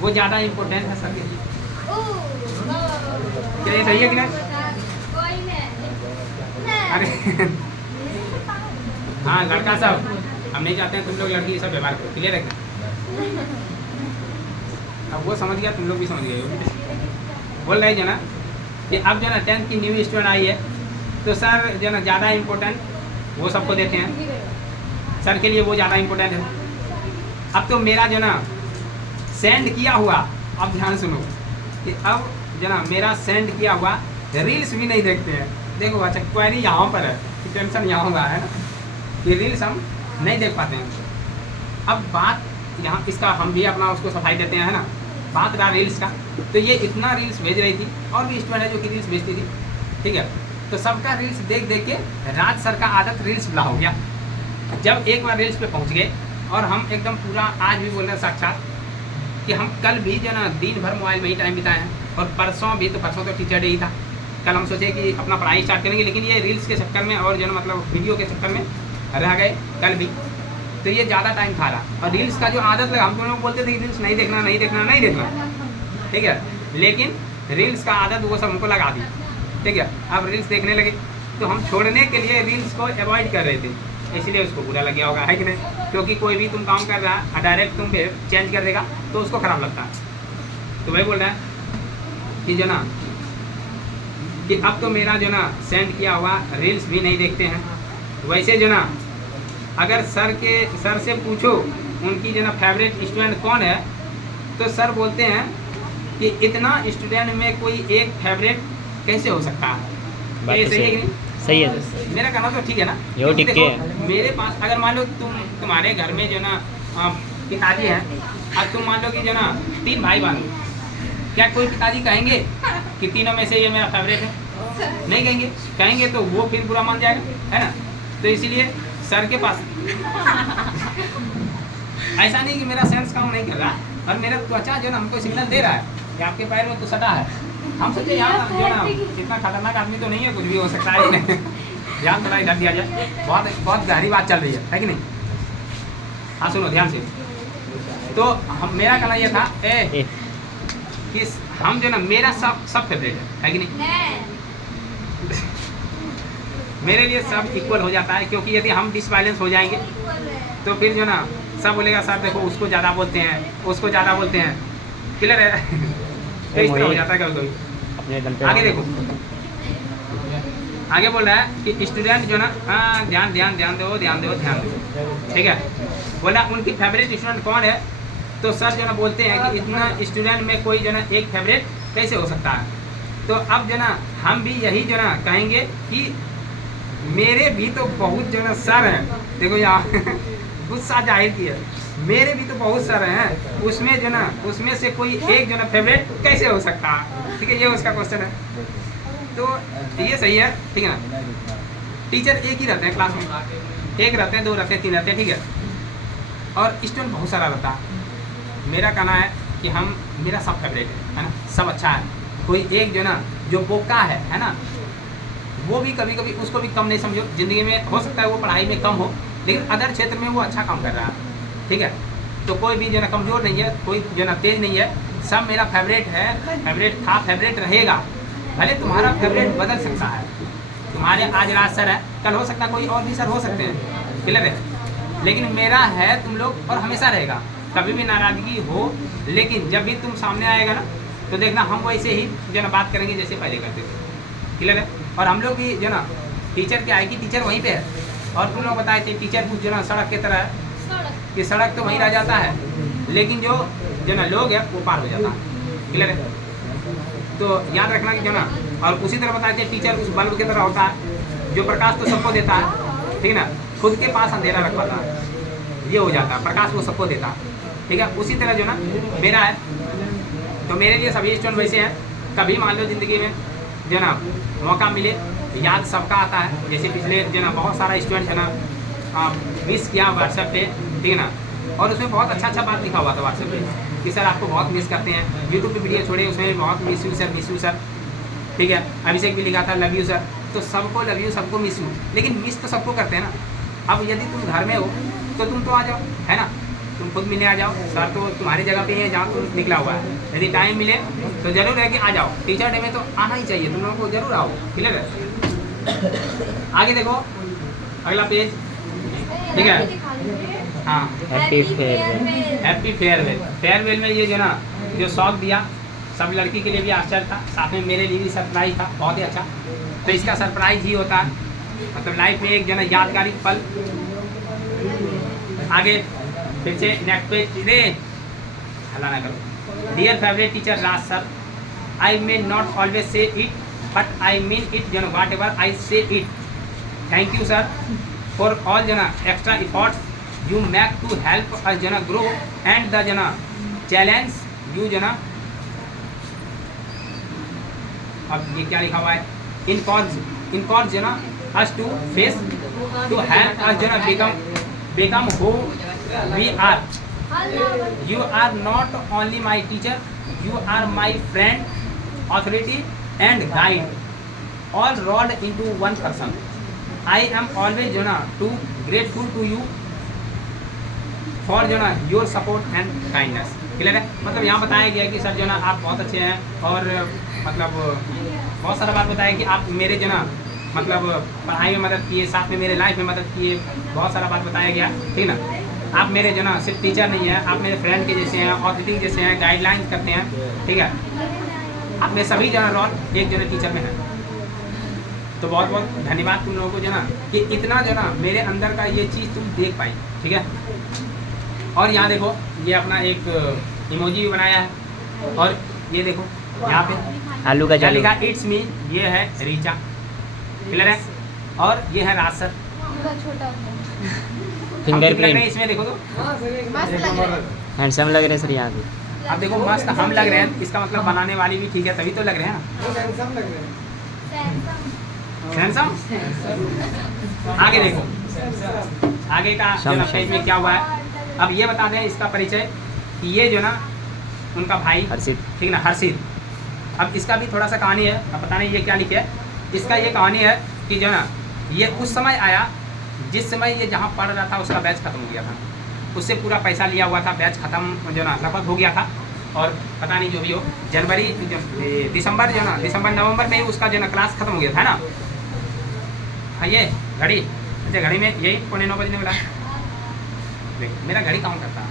वो ज़्यादा इम्पोर्टेंट है सर के लिए। क्या ये सही है कि नहीं? अरे हाँ लड़का सब, हम नहीं चाहते हैं तुम लोग लड़की सब व्यवहार करो, क्लियर है क्या? अब वो समझ गया, तुम लोग भी समझ गए। बोल रहे जो ना कि अब जो ना 10th की न्यू स्टूडेंट आई है, तो सर जो ना ज़्यादा इम्पोर्टेंट वो सबको देते हैं, सर के लिए वो ज़्यादा इम्पोर्टेंट है। अब तो मेरा जो ना सेंड किया हुआ, अब ध्यान सुनो कि अब जो ना मेरा सेंड किया हुआ रील्स भी नहीं देखते हैं। देखो अच्छा क्वेरी यहाँ पर है कि टेंशन यहाँ हुआ है ना कि रील्स हम नहीं देख पाते हैं। अब बात यहाँ इसका हम भी अपना उसको सफाई देते हैं, है ना। बात रहा रील्स का, तो ये इतना रील्स भेज रही थी, और भी स्टूडेंट है जो कि रील्स भेजती थी, ठीक है। तो सबका रील्स देख के राज सर का आदत रील्स बुला हो गया। जब एक बार रील्स पे पहुंच गए, और हम एकदम पूरा आज भी बोल रहे हैं साक्षात कि हम कल भी जो ना दिन भर मोबाइल में ही टाइम बिताए हैं, और परसों तो टीचर डे ही था। कल हम सोचे कि अपना पढ़ाई स्टार्ट करेंगे, लेकिन ये रील्स के चक्कर में और जो ना मतलब वीडियो के चक्कर में रह गए कल भी। तो ये ज़्यादा टाइम खा रहा, और रील्स का जो आदत लगा, हम लोग बोलते थे कि रील्स नहीं देखना, ठीक है, लेकिन रील्स का आदत वो सब हमको लगा दी, ठीक है। अब रील्स देखने लगे, तो हम छोड़ने के लिए रील्स को अवॉइड कर रहे थे, इसलिए उसको बुरा लग गया होगा, है कि नहीं। क्योंकि कोई भी तुम काम कर रहा है डायरेक्ट तुम पे चेंज कर देगा तो उसको ख़राब लगता है। तो वही बोल रहा है कि जो ना कि अब तो मेरा जो ना सेंड किया हुआ रील्स भी नहीं देखते हैं, वैसे जो ना अगर सर से पूछो उनकी जो ना फेवरेट स्टूडेंट कौन है, तो सर बोलते हैं कि इतना स्टूडेंट में कोई एक फेवरेट कैसे हो सकता है। बात ये तो सही है कि सही नहीं? सही है सर। मेरा कहना तो ठीक है ना। यो क्योंकि ठीक देखो, है। मेरे पास अगर मान लो तुम्हारे घर में जो ना पिताजी हैं, अब तुम मान लो कि जो ना 3 भाई बहन, क्या कोई पिताजी कहेंगे कि तीनों में से ये मेरा फेवरेट है? नहीं कहेंगे। कहेंगे तो वो फिर बुरा मान जाएगा, है ना। तो इसीलिए सर के पास ऐसा नहीं कि मेरा सेंस काम नहीं कर रहा, और मेरा त्वचा जो ना हमको सिग्नल दे रहा है कि आपके पैर में तो सटा है। हम सोचे यहाँ जो ना इतना खतरनाक आदमी तो नहीं है, कुछ भी हो सकता है नहीं। ध्यान थोड़ा इधर दिया जाए, बहुत गहरी बात चल रही है कि नहीं। हाँ सुनो ध्यान से। तो मेरा कहना ये था कि हम जो ना मेरा सब फेवरेट है कि नहीं। मेरे लिए सब इक्वल हो जाता है, क्योंकि यदि हम डिसबैलेंस हो जाएंगे तो फिर जो ना सब बोलेगा सर देखो उसको ज़्यादा बोलते हैं, उसको ज़्यादा बोलते हैं। क्लियर है? तो इस तरह हो जाता है कभी अपने दम पे। आगे देखो, आगे बोल रहा है कि स्टूडेंट जो ना ध्यान दो, ठीक है। बोला उनकी फेवरेट स्टूडेंट कौन है, तो सर जो ना बोलते हैं कि इतना स्टूडेंट में कोई जो ना एक फेवरेट कैसे हो सकता है। तो अब जो ना हम भी यही जो ना कहेंगे कि मेरे भी तो बहुत जो ना सर हैं। देखो यहाँ गुस्सा जाहिर किया, मेरे भी तो बहुत सर हैं, उसमें जो ना उसमें से कोई एक जो ना फेवरेट कैसे हो सकता है। ठीक है, ये उसका क्वेश्चन है। तो ये सही है, ठीक है ना। टीचर एक ही रहते हैं क्लास में, एक रहते हैं, 2 रहते हैं, 3 रहते हैं, ठीक है। और स्टूडेंट बहुत सारा रहता है। मेरा कहना है कि मेरा सब फेवरेट है ना, सब अच्छा है। कोई एक जो ना जो बोका है ना, वो भी कभी कभी उसको भी कम नहीं समझो। ज़िंदगी में हो सकता है वो पढ़ाई में कम हो, लेकिन अदर क्षेत्र में वो अच्छा काम कर रहा है, ठीक है। तो कोई भी जो ना कमज़ोर नहीं है, कोई जो ना तेज नहीं है, सब मेरा फेवरेट है, फेवरेट था, फेवरेट रहेगा। भले तुम्हारा फेवरेट बदल सकता है, तुम्हारे आज रात सर है, कल हो सकता है कोई और भी सर हो सकते हैं, क्लियर है। लेकिन मेरा है तुम लोग और हमेशा रहेगा। कभी भी नाराज़गी हो, लेकिन जब भी तुम सामने आएगा ना, तो देखना हम वैसे ही जो ना बात करेंगे जैसे पहले करते थे, क्लियर है। और हम लोग भी जो ना टीचर क्या है कि टीचर वहीं पे है, और तुम लोग बताए थे टीचर कुछ जो ना सड़क की तरह है कि सड़क तो वहीं रह जाता है, लेकिन जो ना लोग है वो पार हो जाता है, क्लियर है। तो याद रखना कि जो ना, और उसी तरह बताए थे टीचर उस बल्ब की तरह होता है जो प्रकाश तो सबको देता है, ठीक है ना, खुद के पास अंधेरा रख पाता है, ये हो जाता है, प्रकाश वो सबको देता है, ठीक है। उसी तरह जो ना मेरा है, तो मेरे लिए सभी स्टूडेंट वैसे हैं। कभी मान लो ज़िंदगी में जो ना मौका मिले, याद सबका आता है। जैसे पिछले जो ना बहुत सारा स्टूडेंट है ना मिस किया व्हाट्सएप पे, ठीक है ना, और उसमें बहुत अच्छा बात लिखा हुआ था व्हाट्सएप पे कि सर आपको बहुत मिस करते हैं। यूट्यूब पे वीडियो छोड़े, उसमें बहुत मिस यू सर, ठीक है। अभिषेक भी लिखा था लव यू सर। तो सबको लव यू, सबको मिस यू, लेकिन मिस तो सबको करते हैं ना। अब यदि तुम घर में हो तो तुम तो आ जाओ, है ना, तुम खुद मिलने आ जाओ। सर तो तुम्हारी जगह पे ही है जहाँ तुम निकला हुआ है। यदि टाइम मिले तो जरूर है कि आ जाओ। टीचर डे में तो आना ही चाहिए, तुम लोगों को जरूर आओ, क्लियर है। आगे देखो अगला पेज, ठीक है। हाँ, happy farewell. Happy farewell. Farewell में ये जो ना जो शौक दिया, सब लड़की के लिए भी आश्चर्य था, साथ में मेरे लिए भी सरप्राइज था, बहुत ही अच्छा। तो इसका सरप्राइज ही होता है, मतलब लाइफ में एक जो ना यादगारी पल। आगे फिर से नेक्स्ट पेज, रे हल्ला ना करो। Dear favourite teacher Raj sir, I may not always say it but I mean it, जन whatever I say it. Thank you sir for all जना extra efforts you make to help us जना grow and the जना challenge you जना, अब ये क्या लिखा हुआ है, इन कॉज जना us to face to help us जना become who we are. You are not only my teacher, you are my friend, authority and guide, all rolled into one person. I am always too grateful to you for your support and kindness. Clear है। मतलब यहाँ बताया गया कि sir आप बहुत अच्छे हैं, और मतलब बहुत सारा बात बताया कि आप मेरे मतलब पढ़ाई में मदद किए, साथ में मेरे लाइफ में मदद किए, बहुत सारा बात बताया गया, ठीक है ना। आप मेरे सिर्फ टीचर नहीं है, आप मेरे फ्रेंड के जैसे हैं, ऑथोरिटी जैसे हैं, गाइडलाइन करते हैं, ठीक है। आप में सभी रोल एक टीचर में है। तो बहुत बहुत धन्यवाद तुम लोगों को जो ना कि इतना जो ना मेरे अंदर का ये चीज़ तुम देख पाई, ठीक है। और यहाँ देखो ये अपना एक इमोजी भी बनाया है, और ये देखो यहाँ पे आलू का क्या जालू। लिखा, इट्स मी, ये है रीचा, क्लियर है। और ये है राज सर, फिंगरप्रिंट इसमें देखो तो मस्त लग रहा है। हैंडसम लग रहे हैं सर यहाँ पे। अब देखो मस्त हम लग रहे हैं, इसका मतलब बनाने वाली भी ठीक है, तभी तो लग रहे हैं ना। सैमसंग। आगे देखो, आगे का जो ना पेज में क्या हुआ है। अब ये बता दें इसका परिचय कि ये जो ना उनका भाई हर्षित। ठीक ना, हर्षित। अब इसका भी थोड़ा सा कहानी है, अब पता नहीं ये क्या लिखे है। इसका ये कहानी है कि जो ना ये उस समय आया जिस समय ये जहाँ पढ़ रहा था उसका बैच खत्म हो गया था, उससे पूरा पैसा लिया हुआ था, बैच खत्म जो ना लगभग हो गया था। और पता नहीं जो भी हो, जनवरी दिसंबर जो ना दिसंबर नवंबर में उसका जो ना क्लास खत्म हो गया था ना। हाँ ये घड़ी, अच्छा घड़ी में यही 9:15 बजने वाला है। देख मेरा घड़ी काउंट करता है,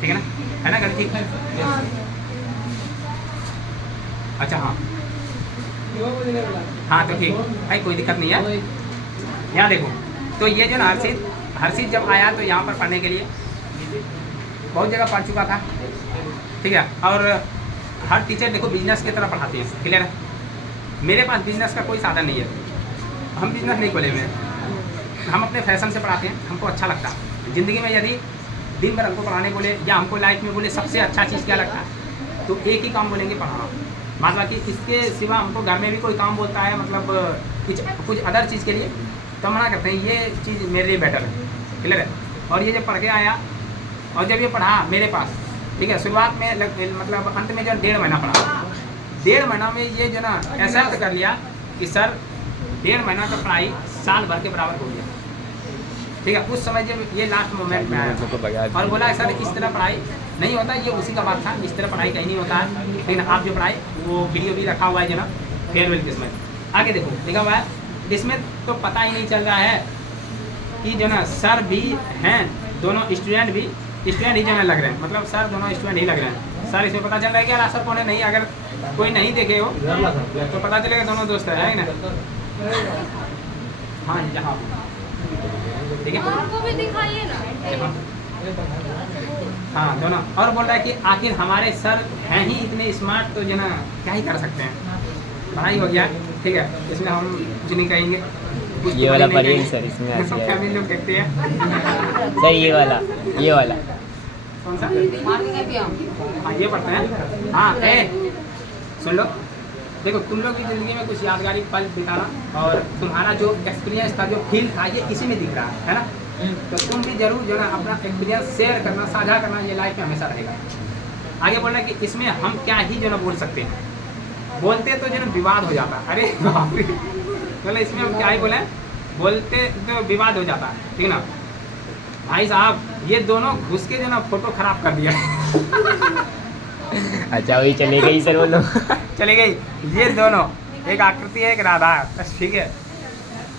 ठीक है ना घड़ी ठीक है। अच्छा हाँ हाँ तो ठीक है, कोई दिक्कत नहीं है। यहाँ देखो तो ये जो ना हर्षित जब आया तो यहाँ पर पढ़ने के लिए बहुत जगह पढ़ चुका था, ठीक है। और हर टीचर देखो बिजनेस की तरह पढ़ाते हैं, क्लियर है। मेरे पास बिजनेस का कोई साधन नहीं है, हम बिजनेस नहीं खोले हुए हैं, हम अपने फैशन से पढ़ाते हैं, हमको अच्छा लगता है। ज़िंदगी में यदि दिन भर हमको पढ़ाने बोले या हमको लाइफ में बोले सबसे अच्छा चीज़ क्या लगता है, तो एक ही काम बोलेंगे, पढ़ाना। बाद बाकी इसके सिवा हमको घर में भी कोई काम बोलता है, मतलब कुछ अदर चीज़ के लिए, तो मना करते हैं, ये चीज़ मेरे लिए बेटर है, क्लियर है। और ये जब पढ़ के आया और जब ये पढ़ा मेरे पास, ठीक है, शुरुआत में मतलब अंत में जो 1.5 महीना पढ़ा, 1.5 महीना में ये जो ना ऐसा कर लिया कि सर 1.5 महीना का पढ़ाई साल भर के बराबर हो गया, ठीक है। उस समय जब ये लास्ट मोमेंट में आया और बोला सर इस तरह पढ़ाई नहीं होता, ये उसी का बात था, इस तरह पढ़ाई कहीं नहीं होता है, लेकिन आप जो पढ़ाई वो वीडियो भी रखा हुआ है जो ना फेयरवेल के समय। आगे देखो लिखा हुआ है, इसमें तो पता ही नहीं चल रहा है कि जो ना सर भी हैं, दोनों स्टूडेंट ही जो ना लग रहे हैं, मतलब सर दोनों स्टूडेंट ही लग रहे हैं। सर इसमें पता चल रहा है क्या सर कौन है, नहीं अगर कोई नहीं देखे हो तो पता चलेगा दोनों दोस्त है ना। हाँ जहाँ ठीक है, हमको भी दिखाइए ना। हाँ दोनों। और बोल रहा है कि आखिर हमारे सर हैं ही इतने स्मार्ट, तो जो ना क्या ही कर सकते हैं, पढ़ाई हो गया, ठीक है। इसमें हम कुछ नहीं कहेंगे, ये वाला पढ़िए सर, इसमें ऐसे है। फैमिली लोग देखते हैं सर ये वाला कौन सा, हाँ ये पढ़ते हैं। हाँ सुन लो, देखो तुम लोग की ज़िंदगी में कुछ यादगारी पल बिताना और तुम्हारा जो एक्सपीरियंस था, जो फील था, ये इसी में दिख रहा है ना। तो तुम भी जरूर जो ना अपना एक्सपीरियंस शेयर करना, साझा करना, ये लाइफ में हमेशा रहेगा। आगे बोल रहा है कि इसमें हम क्या ही जो ना बोल सकते हैं, बोलते तो जो ना विवाद हो जाता। अरे बाप रे, मतलब इसमें हम क्या ही बोले, बोलते तो विवाद हो जाता है, ठीक ना। भाई साहब ये दोनों घुस के जो ना फोटो खराब कर दिया अच्छा वही चले गई सर वो लोग चले गई ये दोनों, एक आकृति है एक राधा, बस ठीक है।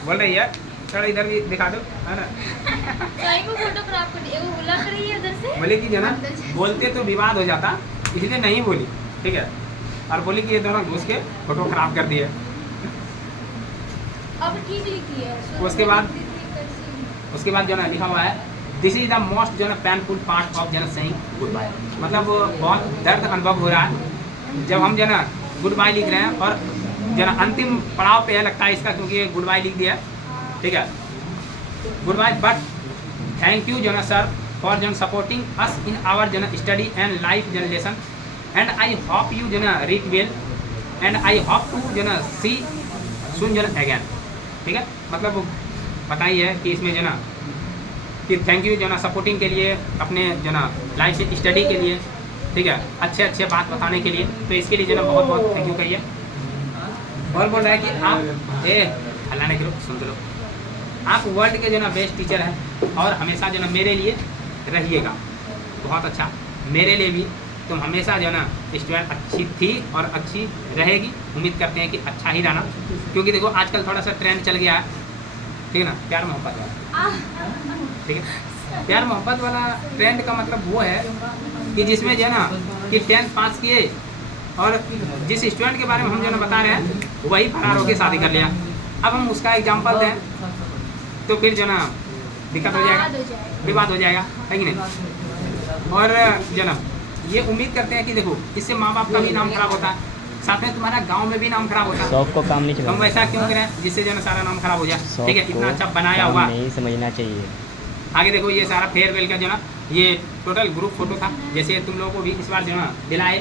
बोल रही है चलो इधर भी दिखा दो, है ना। कहीं को फोटो खराब कर दिया, वो बुला कर रही है उधर से। बोले कि जो ना बोलते तो विवाद हो जाता, इसलिए नहीं बोली, ठीक है। और बोली कि ये दोनों घुस के फोटो खराब कर दिए। अब ठीक लिखी है। उसके बाद जो ना लिखा हुआ है, दिस इज द मोस्ट जो ना पेनफुल पार्ट ऑफ जो ना सेइंग गुड बाय। मतलब बहुत दर्द अनुभव हो रहा है जब हम जो ना गुड बाय लिख रहे हैं, और जो ना अंतिम पड़ाव पे है लगता है इसका, क्योंकि गुड बाय लिख दिया, ठीक है। Good bye, but thank you जो ना सर फॉर जो सपोर्टिंग अस इन आवर जो ना study and life generation, and I hope you जो ना read well, and I hope to जो ना सी सुन जो ना अगैन, ठीक है। मतलब पता ही है कि इसमें जो ना कि थैंक यू जो ना सपोर्टिंग के लिए, अपने जो ना लाइफ की स्टडी के लिए, ठीक है, अच्छे अच्छे बात बताने के लिए, तो इसके लिए जो ना बहुत बहुत थैंक यू कहिए। और बोल रहा है कि आप हल्ला नहीं करो, सुन लो, आप वर्ल्ड के जो ना बेस्ट टीचर हैं और हमेशा जो ना मेरे लिए रहिएगा। बहुत अच्छा, मेरे लिए भी तुम हमेशा जो ना स्टूडेंट अच्छी थी और अच्छी रहेगी, उम्मीद करते हैं कि अच्छा ही रहना, क्योंकि देखो आजकल थोड़ा सा ट्रेंड चल गया है, ठीक है ना, प्यार मोहब्बत वाला, ठीक है। प्यार मोहब्बत वाला ट्रेंड का मतलब वो है कि जिसमें जो है ना कि 10th पास किए और जिस स्टूडेंट के बारे में हम जो ना बता रहे हैं वही फरार होकर शादी कर लिया, अब हम उसका एग्जाम्पल दें तो फिर जो ना दिक्कत हो जाएगा, विवाद हो जाएगा, है कि नहीं। और जो ना ये उम्मीद करते हैं कि देखो इससे माँ बाप का भी नाम खराब होता है, साथ में तुम्हारा गांव में भी नाम खराब होता है। शौक को काम नहीं हम चलाना, वैसा क्यों करें जिससे जो ना सारा नाम खराब हो जाए, शौक ठीक है। को इतना अच्छा बनाया काम हुआ, नहीं समझना चाहिए। आगे देखो ये सारा फेयरवेल का जो ना ये टोटल ग्रुप फोटो था, जैसे तुम लोगों को भी इस बार जो ना दिलाए,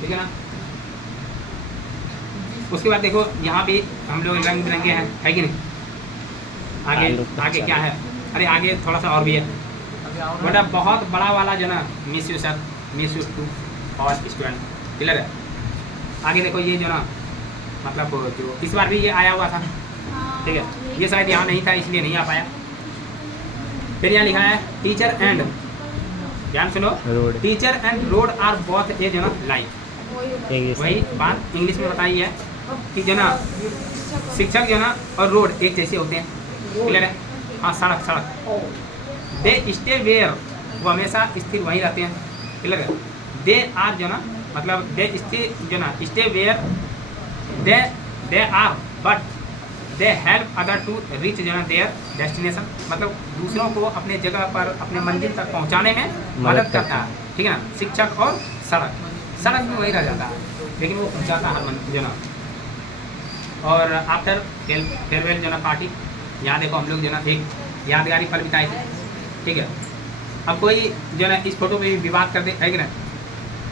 ठीक है ना। उसके बाद देखो यहाँ भी हम लोग रंग बिरंगे हैं, है कि नहीं। आगे आगे क्या है, अरे आगे थोड़ा सा और भी है बेटा, बहुत बड़ा वाला जो ना miss you sir, miss you too और स्टूडेंट, क्लियर है। आगे देखो ये जो ना मतलब जो इस बार भी ये आया हुआ था, ठीक है। ये शायद यहाँ नहीं था इसलिए नहीं आ पाया। फिर यहाँ लिखा है टीचर एंड, ध्यान सुनो, road teacher and road are both a जो ना लाइक। एक वही बात इंग्लिश में बताई है कि जो ना शिक्षक जो ना और रोड एक जैसे होते हैं, क्लियर है। हाँ सड़क सड़क, दे स्टे वेयर, वो हमेशा स्थिर वहीं रहते हैं, क्लियर है। दे आर जो ना मतलब दे स्टे जो ना stay where, they are but they help other to reach जो ना देयर डेस्टिनेशन, मतलब दूसरों को अपने जगह पर अपने मंजिल तक पहुंचाने में मदद करता है, ठीक है ना। शिक्षक और सड़क, सड़क में वही रह जाता है लेकिन वो पहुंचाता है हर जो ना। और आफ्टर फेयरवेल जो ना पार्टी, यहाँ देखो हम लोग जो ना एक यादगारी पल बिताए थे, ठीक है। अब कोई जो ना इस फोटो पे भी विवाद कर दे, है कि ना,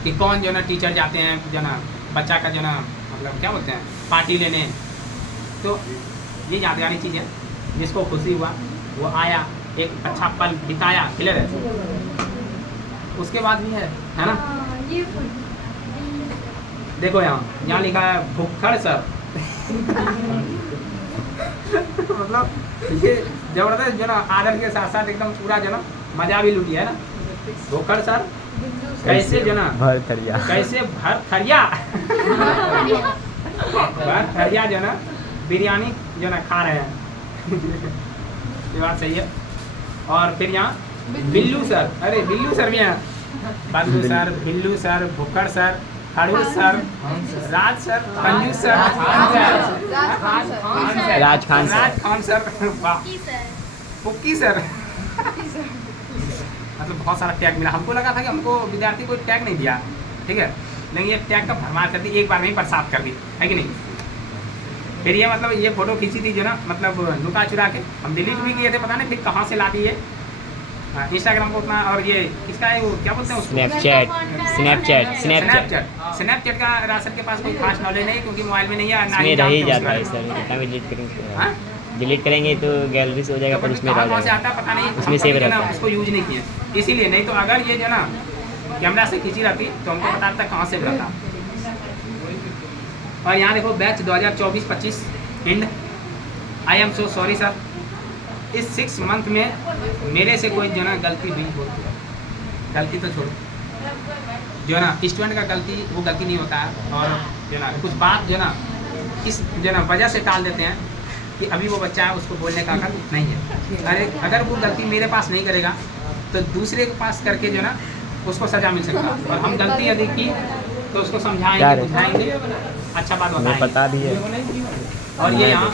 कि कौन जो ना टीचर जाते हैं जो ना बच्चा का जो ना मतलब क्या बोलते हैं पार्टी लेने, तो ये यादगारी चीज़ है। जिसको खुशी हुआ वो आया, एक अच्छा पल बिताया, क्लियर है। उसके बाद भी है ना, देखो यहाँ लिखा है भुक्खड़ सर मतलब ये जबरदस्त जो ना आदर के साथ साथ एकदम पूरा जो ना मजा भी लूटी है ना। भुक्खड़ सर कैसे जो ना भर थरिया, कैसे भर थरिया भर थरिया जो ना बिरयानी जो ना खा रहे हैं ये बात सही है। और फिर यहाँ बिल्लू सर, अरे बिल्लू सर भी हैं, बल्लू सर, बिल्लू सर, भुक्कड़ सर, खड़ूस सर, राज सर, कंजूस सर, राज खान सर, राज खान सर, वाह, की सर, पुक्की सर मतलब बहुत सारा टैग मिला। हमको लगा था कि हमको विद्यार्थी कोई टैग नहीं दिया, ठीक है, लेकिन ये टैग का भरमार कर दी, एक बार में ही बरसात कर दी, है कि नहीं। फिर ये मतलब ये फोटो खींची थी जो ना मतलब लुका चुरा के, हम डिलीट भी किए थे, पता नहीं फिर कहाँ से ला दिए इंस्टाग्राम को उतना। और ये किसका है वो क्या बोलते हैं उसको, स्नैपचैट, स्नैपचैट, स्नैपचैट स्नैपचैट का रासर के पास कोई खास नॉलेज नहीं क्योंकि मोबाइल में नहीं है, ना इसमें रह ही जानते जाता है उसके सर, कितना भी डिलीट हाँ? करेंगे, डिलीट करेंगे तो गैलरी से हो जाएगा, पर उसमें रह कहाँ से जाएगा, आता पता नहीं, उसमें हम सेव कभी जो ना रहता है। उसको यूज नहीं किए इसीलिए, नहीं तो अगर ये जो ना कैमरा से खींची रहती तो हमको पता था कहाँ से रहता। और यहाँ देखो batch 2024-25 and, I am so sorry sir, इस 6 मंथ में मेरे से कोई जो ना गलती हुई हो, गलती तो छोड़ो, जो ना स्टूडेंट का गलती वो गलती नहीं होता है। और जो ना कुछ बात जो ना इस जो ना वजह से टाल देते हैं कि अभी वो बच्चा है उसको बोलने का अकल नहीं है। अरे अगर वो गलती मेरे पास नहीं करेगा तो दूसरे के पास करके जो ना उसको सज़ा मिल सकता है। और हम गलती यदि की तो उसको समझाएंगे, बुझाएंगे, अच्छा बात हमें बताएंगे। पता भी है। और ये यहाँ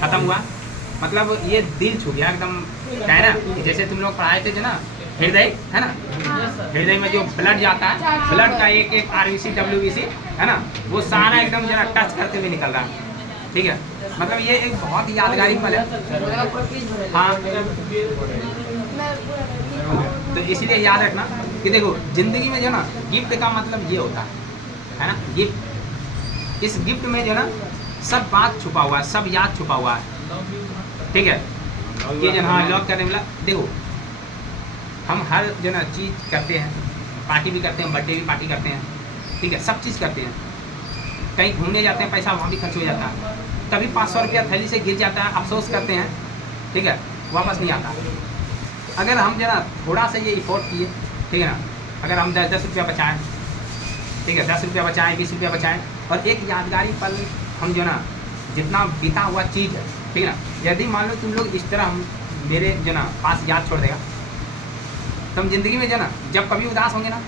ख़त्म हुआ, मतलब ये दिल छू गया एकदम, क्या है ना, जैसे तुम लोग पढ़ाए थे जो ना हृदय, है ना, हृदय में जो ब्लड जाता है, ब्लड का एक एक RBC WBC है ना, वो सारा एकदम जो ना टच करते हुए निकल रहा है, ठीक है। मतलब ये एक बहुत ही यादगारी पल है। हाँ, तो इसीलिए याद रखना कि देखो ज़िंदगी में जो ना गिफ्ट का मतलब ये होता है ना, गिफ्ट। इस गिफ्ट में जो ना सब बात छुपा हुआ है, सब याद छुपा हुआ है, ठीक है। ये जो हाँ लॉक करने वाला, देखो हम हर जो ना चीज़ करते हैं, पार्टी भी करते हैं, बर्थडे भी पार्टी करते हैं, ठीक है, सब चीज़ करते हैं। कहीं घूमने जाते हैं, पैसा वहाँ भी खर्च हो जाता है, कभी 500 रुपया थैली से गिर जाता है, अफसोस करते हैं, ठीक है, वापस नहीं आता। अगर हम जो ना थोड़ा सा ये इफोर्ट किए, ठीक है ना, अगर हम 10 रुपया बचाएँ, ठीक है, 10 रुपया बचाएँ, 20 रुपया बचाएँ, और एक यादगारी पल हम जो ना जितना बीता हुआ चीज़ है, ठीक है ना, यदि मान लो तुम लोग इस तरह हम मेरे जो ना पास याद छोड़ देगा, तो हम ज़िंदगी में जो ना जब कभी उदास होंगे ना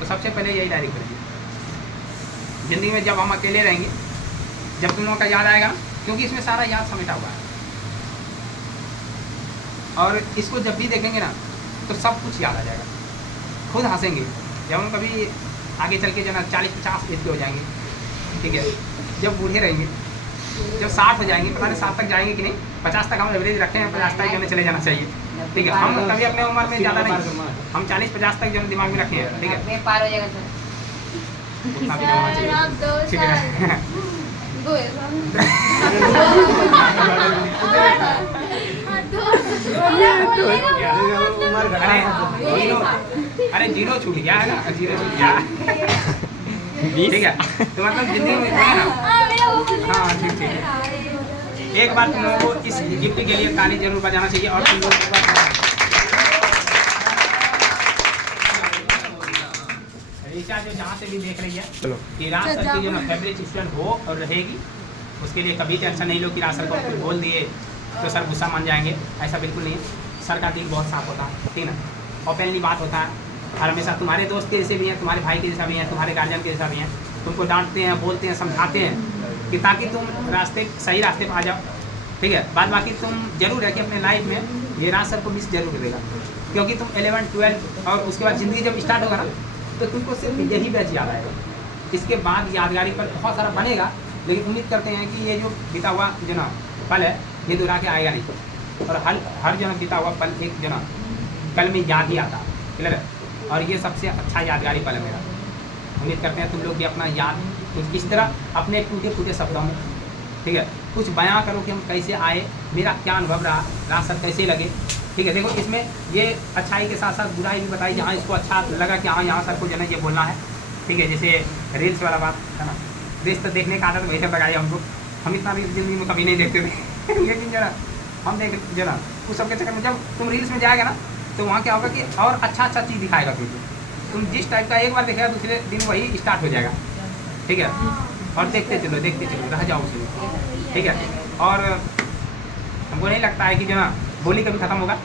तो सबसे पहले यही डायरी करेंगे। ज़िंदगी में जब हम अकेले रहेंगे जब तुम लोगों का याद आएगा ना, क्योंकि इसमें सारा याद समेटा हुआ है, और इसको जब भी देखेंगे ना तो सब कुछ याद आ जाएगा, खुद हंसेंगे। जब हम कभी आगे चल के जो ना 40-50 एज के हो जाएंगे, ठीक है, जब बूढ़े रहेंगे, जब 60 हो जाएंगे, पता नहीं 60 तक जाएंगे कि नहीं, 50 तक हम एवरेज रखे हैं, 50 तक हमें चले जाना चाहिए, ठीक है। हम कभी अपने उम्र में ज़्यादा नहीं, हम 40-50 तक जो दिमाग में रखे हैं, ठीक है, पार हो जाएगा सर। उतना भी नहीं होना सर, आप 2 चाहिए, ठीक है। साल अरे जीरो छूट गया है ना, जीरो छूट गया, ठीक है। तो मतलब जिंदगी में ना, हाँ ठीक ठीक, एक बार तुम लोगों को इस गिफ्ट के लिए ताली जरूर बजाना चाहिए। और तुम लोग ऋचा जो जहाँ से भी देख रही है, चलो कि राज सर की जो ना फेवरेट स्टूडेंट हो और रहेगी, उसके लिए कभी टेंशन नहीं लो कि राज सर को कुछ बोल दिए तो सर गुस्सा मान जाएंगे, ऐसा बिल्कुल नहीं है। सर का दिल बहुत साफ होता है, ठीक ना, ओपनली बात होता है, और हमेशा तुम्हारे दोस्त के जैसे भी हैं, तुम्हारे भाई के जैसा भी हैं, तुम्हारे गार्जियन के जैसा भी हैं, तुमको डांटते हैं, बोलते हैं, समझाते हैं कि ताकि तुम सही रास्ते पर आ जाओ, ठीक है। बाद बाकी तुम जरूर है कि अपने लाइफ में ये राज सर को मिस जरूर करेगा, क्योंकि तुम 11-12 और उसके बाद ज़िंदगी जब स्टार्ट होगा ना तो तुमको सिर्फ यही बैच याद आएगा, इसके बाद यादगारी पर बहुत सारा बनेगा, लेकिन उम्मीद करते हैं कि ये जो बीता हुआ जो ना पल है ये दोहरा के आएगा नहीं, और हर जो ना बीता हुआ पल एक जो ना कल में याद ही आता, क्लियर है। और ये सबसे अच्छा यादगारी पल है मेरा। उम्मीद करते हैं तुम लोग भी अपना याद कुछ इस तरह अपने टूटे शब्दों में, ठीक है, कुछ बयां करो कि हम कैसे आए, मेरा क्या अनुभव रहा, राज सर कैसे लगे, ठीक है। देखो इसमें ये अच्छाई के साथ साथ बुराई भी बताई, जहाँ इसको अच्छा लगा कि हाँ यहाँ सर को जो है ये बोलना है, ठीक है। जैसे रील्स वाला बात है ना, रील्स तो देखने का आदत वैसे लगाई हमको, हम इतना भी ज़िंदगी में कभी नहीं देखते थे लेकिन जरा हम देख जरा उस सब के चक्कर में जब तुम रील्स में जाएगा ना तो वहाँ क्या होगा कि और अच्छा चीज़ दिखाएगा तुमको, तुम जिस टाइप का एक बार देखेगा दूसरे दिन वही स्टार्ट हो जाएगा, ठीक है। और देखते चलो रह जाओ उसमें, ठीक है। और हमको नहीं लगता है कि जो ना बोली कभी ख़त्म होगा,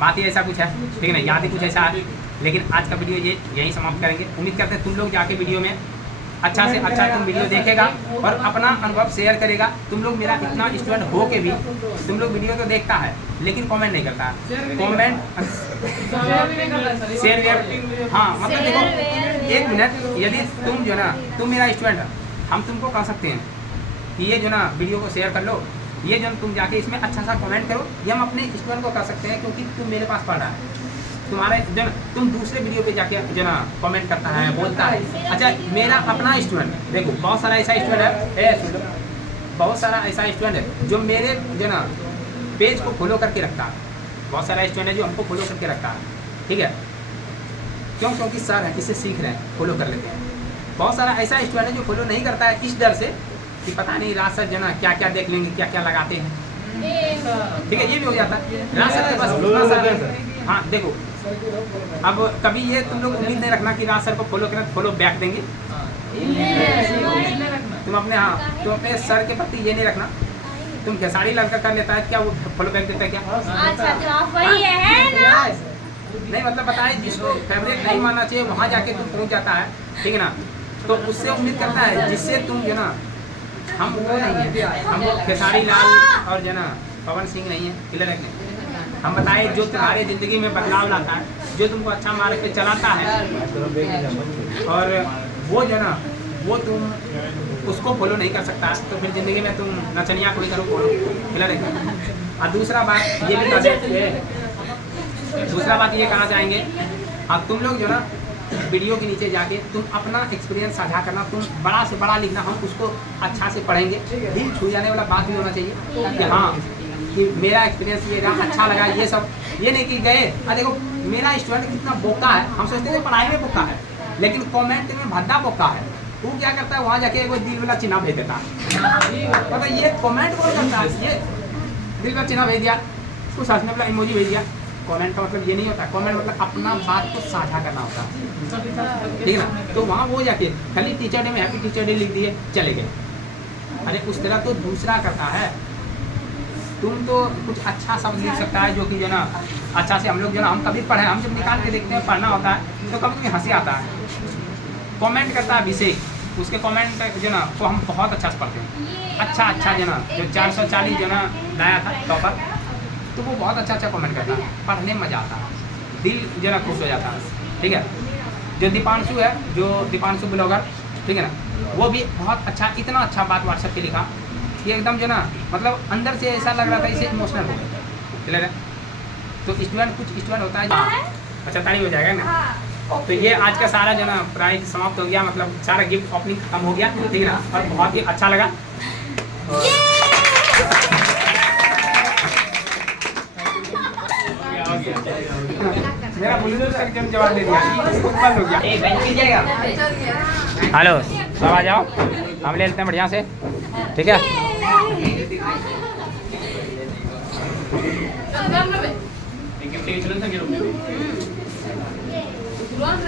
बात ही ऐसा कुछ है, ठीक है ना, याद ही कुछ ऐसा है। लेकिन आज का वीडियो यही समाप्त करेंगे। उम्मीद करते हैं तुम लोग जाके वीडियो में अच्छा से अच्छा तुम वीडियो देखेगा और अपना अनुभव शेयर करेगा। तुम लोग मेरा इतना स्टूडेंट हो के भी तुम लोग वीडियो तो देखता है लेकिन कमेंट नहीं करता, कमेंट शेयर, हाँ मतलब देखो एक मिनट, यदि तुम जो ना तुम मेरा स्टूडेंट हम तुमको कह सकते हैं कि ये जो ना वीडियो को शेयर कर लो, ये जो तुम जाके इसमें अच्छा सा कमेंट करो, ये हम अपने स्टूडेंट को कह सकते हैं क्योंकि तुम मेरे पास पढ़ रहा है, तुम्हारे जो तुम दूसरे वीडियो पे जाके जो ना कमेंट करता है, बोलता है। अच्छा मेरा अपना स्टूडेंट देखो, बहुत सारा ऐसा स्टूडेंट है, बहुत सारा ऐसा स्टूडेंट है जो मेरे जो ना पेज को फॉलो करके रखता है, बहुत सारा स्टूडेंट है जो हमको फॉलो करके रखता है, ठीक है। क्योंकि सर है, इससे सीख रहे हैं, फॉलो कर लेते हैं। बहुत सारा ऐसा स्टूडेंट है जो फॉलो नहीं करता है इस डर से कि पता नहीं राज सर जो ना क्या क्या देख लेंगे, क्या क्या लगाते हैं, ठीक है, ये भी हो जाता है। राज सर के पास हाँ देखो, अब कभी ये तुम लोग उम्मीद नहीं रखना कि राज सर को फॉलो करें, फॉलो बैक देंगे, तुम अपने हाँ तुम अपने सर के प्रति ये नहीं रखना, तुम खेसारी लड़का कर लेता है क्या वो फॉलो बैक देता है क्या? अच्छा तो आप वही है ना, नहीं मतलब बताए जिसको फेवरेट नहीं मानना चाहिए वहाँ जाके तुम पहुँच जाता है, ठीक है ना, तो उससे उम्मीद करता है जिससे तुम जो ना हम वो नहीं है, हम खेसारी लाल और जो ना पवन सिंह नहीं है, क्लियर है। हम बताए जो तुम्हारे ज़िंदगी में बदलाव लाता है, जो तुमको अच्छा मार्ग पे चलाता है, और वो जो ना वो तुम उसको फॉलो नहीं कर सकता तो फिर ज़िंदगी में तुम नचनिया कोई करो फॉलो, क्लियर है। और दूसरा बात ये भी कहना चाहेंगे, हाँ तुम लोग जो ना वीडियो के नीचे जाके तुम अपना एक्सपीरियंस साझा करना, तुम बड़ा से बड़ा लिखना, हम उसको अच्छा से पढ़ेंगे, दिल छू जाने वाला बात भी होना चाहिए कि हाँ कि मेरा एक्सपीरियंस ये रहा, अच्छा लगा, ये सब ये नहीं कि गए देखो मेरा स्टूडेंट कितना बोका है, हम सोचते हैं पढ़ाई में बोका है लेकिन कमेंट में भद्दा बोका है। वो क्या करता है वहाँ जाके वो दिल वाला चिन्ह भेज देता है, मतलब ये कमेंट कौन करता है, ये दिल वाला चिन्ह भेज दिया, कुछ हंसने वाला इमोजी भेज दिया। कमेंट का मतलब ये नहीं होता, कमेंट मतलब अपना बात को साझा करना होता है, ठीक है ना। तो वहाँ वो जाके खाली टीचर डे में हैप्पी टीचर डे लिख दिए चले गए, अरे उस तरह तो दूसरा करता है। तुम तो कुछ अच्छा शब्द लिख सकता है जो कि जो ना अच्छा से हम लोग जो ना हम कभी पढ़े, हम जब निकाल के देखते हैं पढ़ना होता है तो कभी कभी हंसी आता है। कमेंट करता है अभिषेक, उसके कमेंट जो ना तो हम बहुत अच्छा से पढ़ते हैं। अच्छा जो ना जो 440 जो ना लाया था टॉपर, तो वो बहुत अच्छा कमेंट करता है, पढ़ने में मज़ा आता है, दिल जो ना खुश हो जाता है। ठीक है, जो दीपांशु है, जो दीपांशु ब्लॉगर, ठीक है ना, वो भी बहुत अच्छा, इतना अच्छा बात व्हाट्सएप पे लिखा कि एकदम जो ना मतलब अंदर से ऐसा लग रहा था इसे इमोशनल हो गया। क्लियर है? तो स्टूडेंट कुछ स्टूडेंट होता है, अच्छा तारीफ हो जाएगा ना। तो ये आज का सारा जो ना प्राइज समाप्त हो गया, मतलब सारा गिफ्ट ओपनिंग खत्म हो गया, ठीक है ना, और बहुत ही अच्छा लगा। मेरा बुलंद सर के जवाब दे दिया, बंद हो गया। एक बेंच कीजिएगा। हेलो, सब आ जाओ, हम ले लेते हैं बढ़िया से, ठीक है। Run,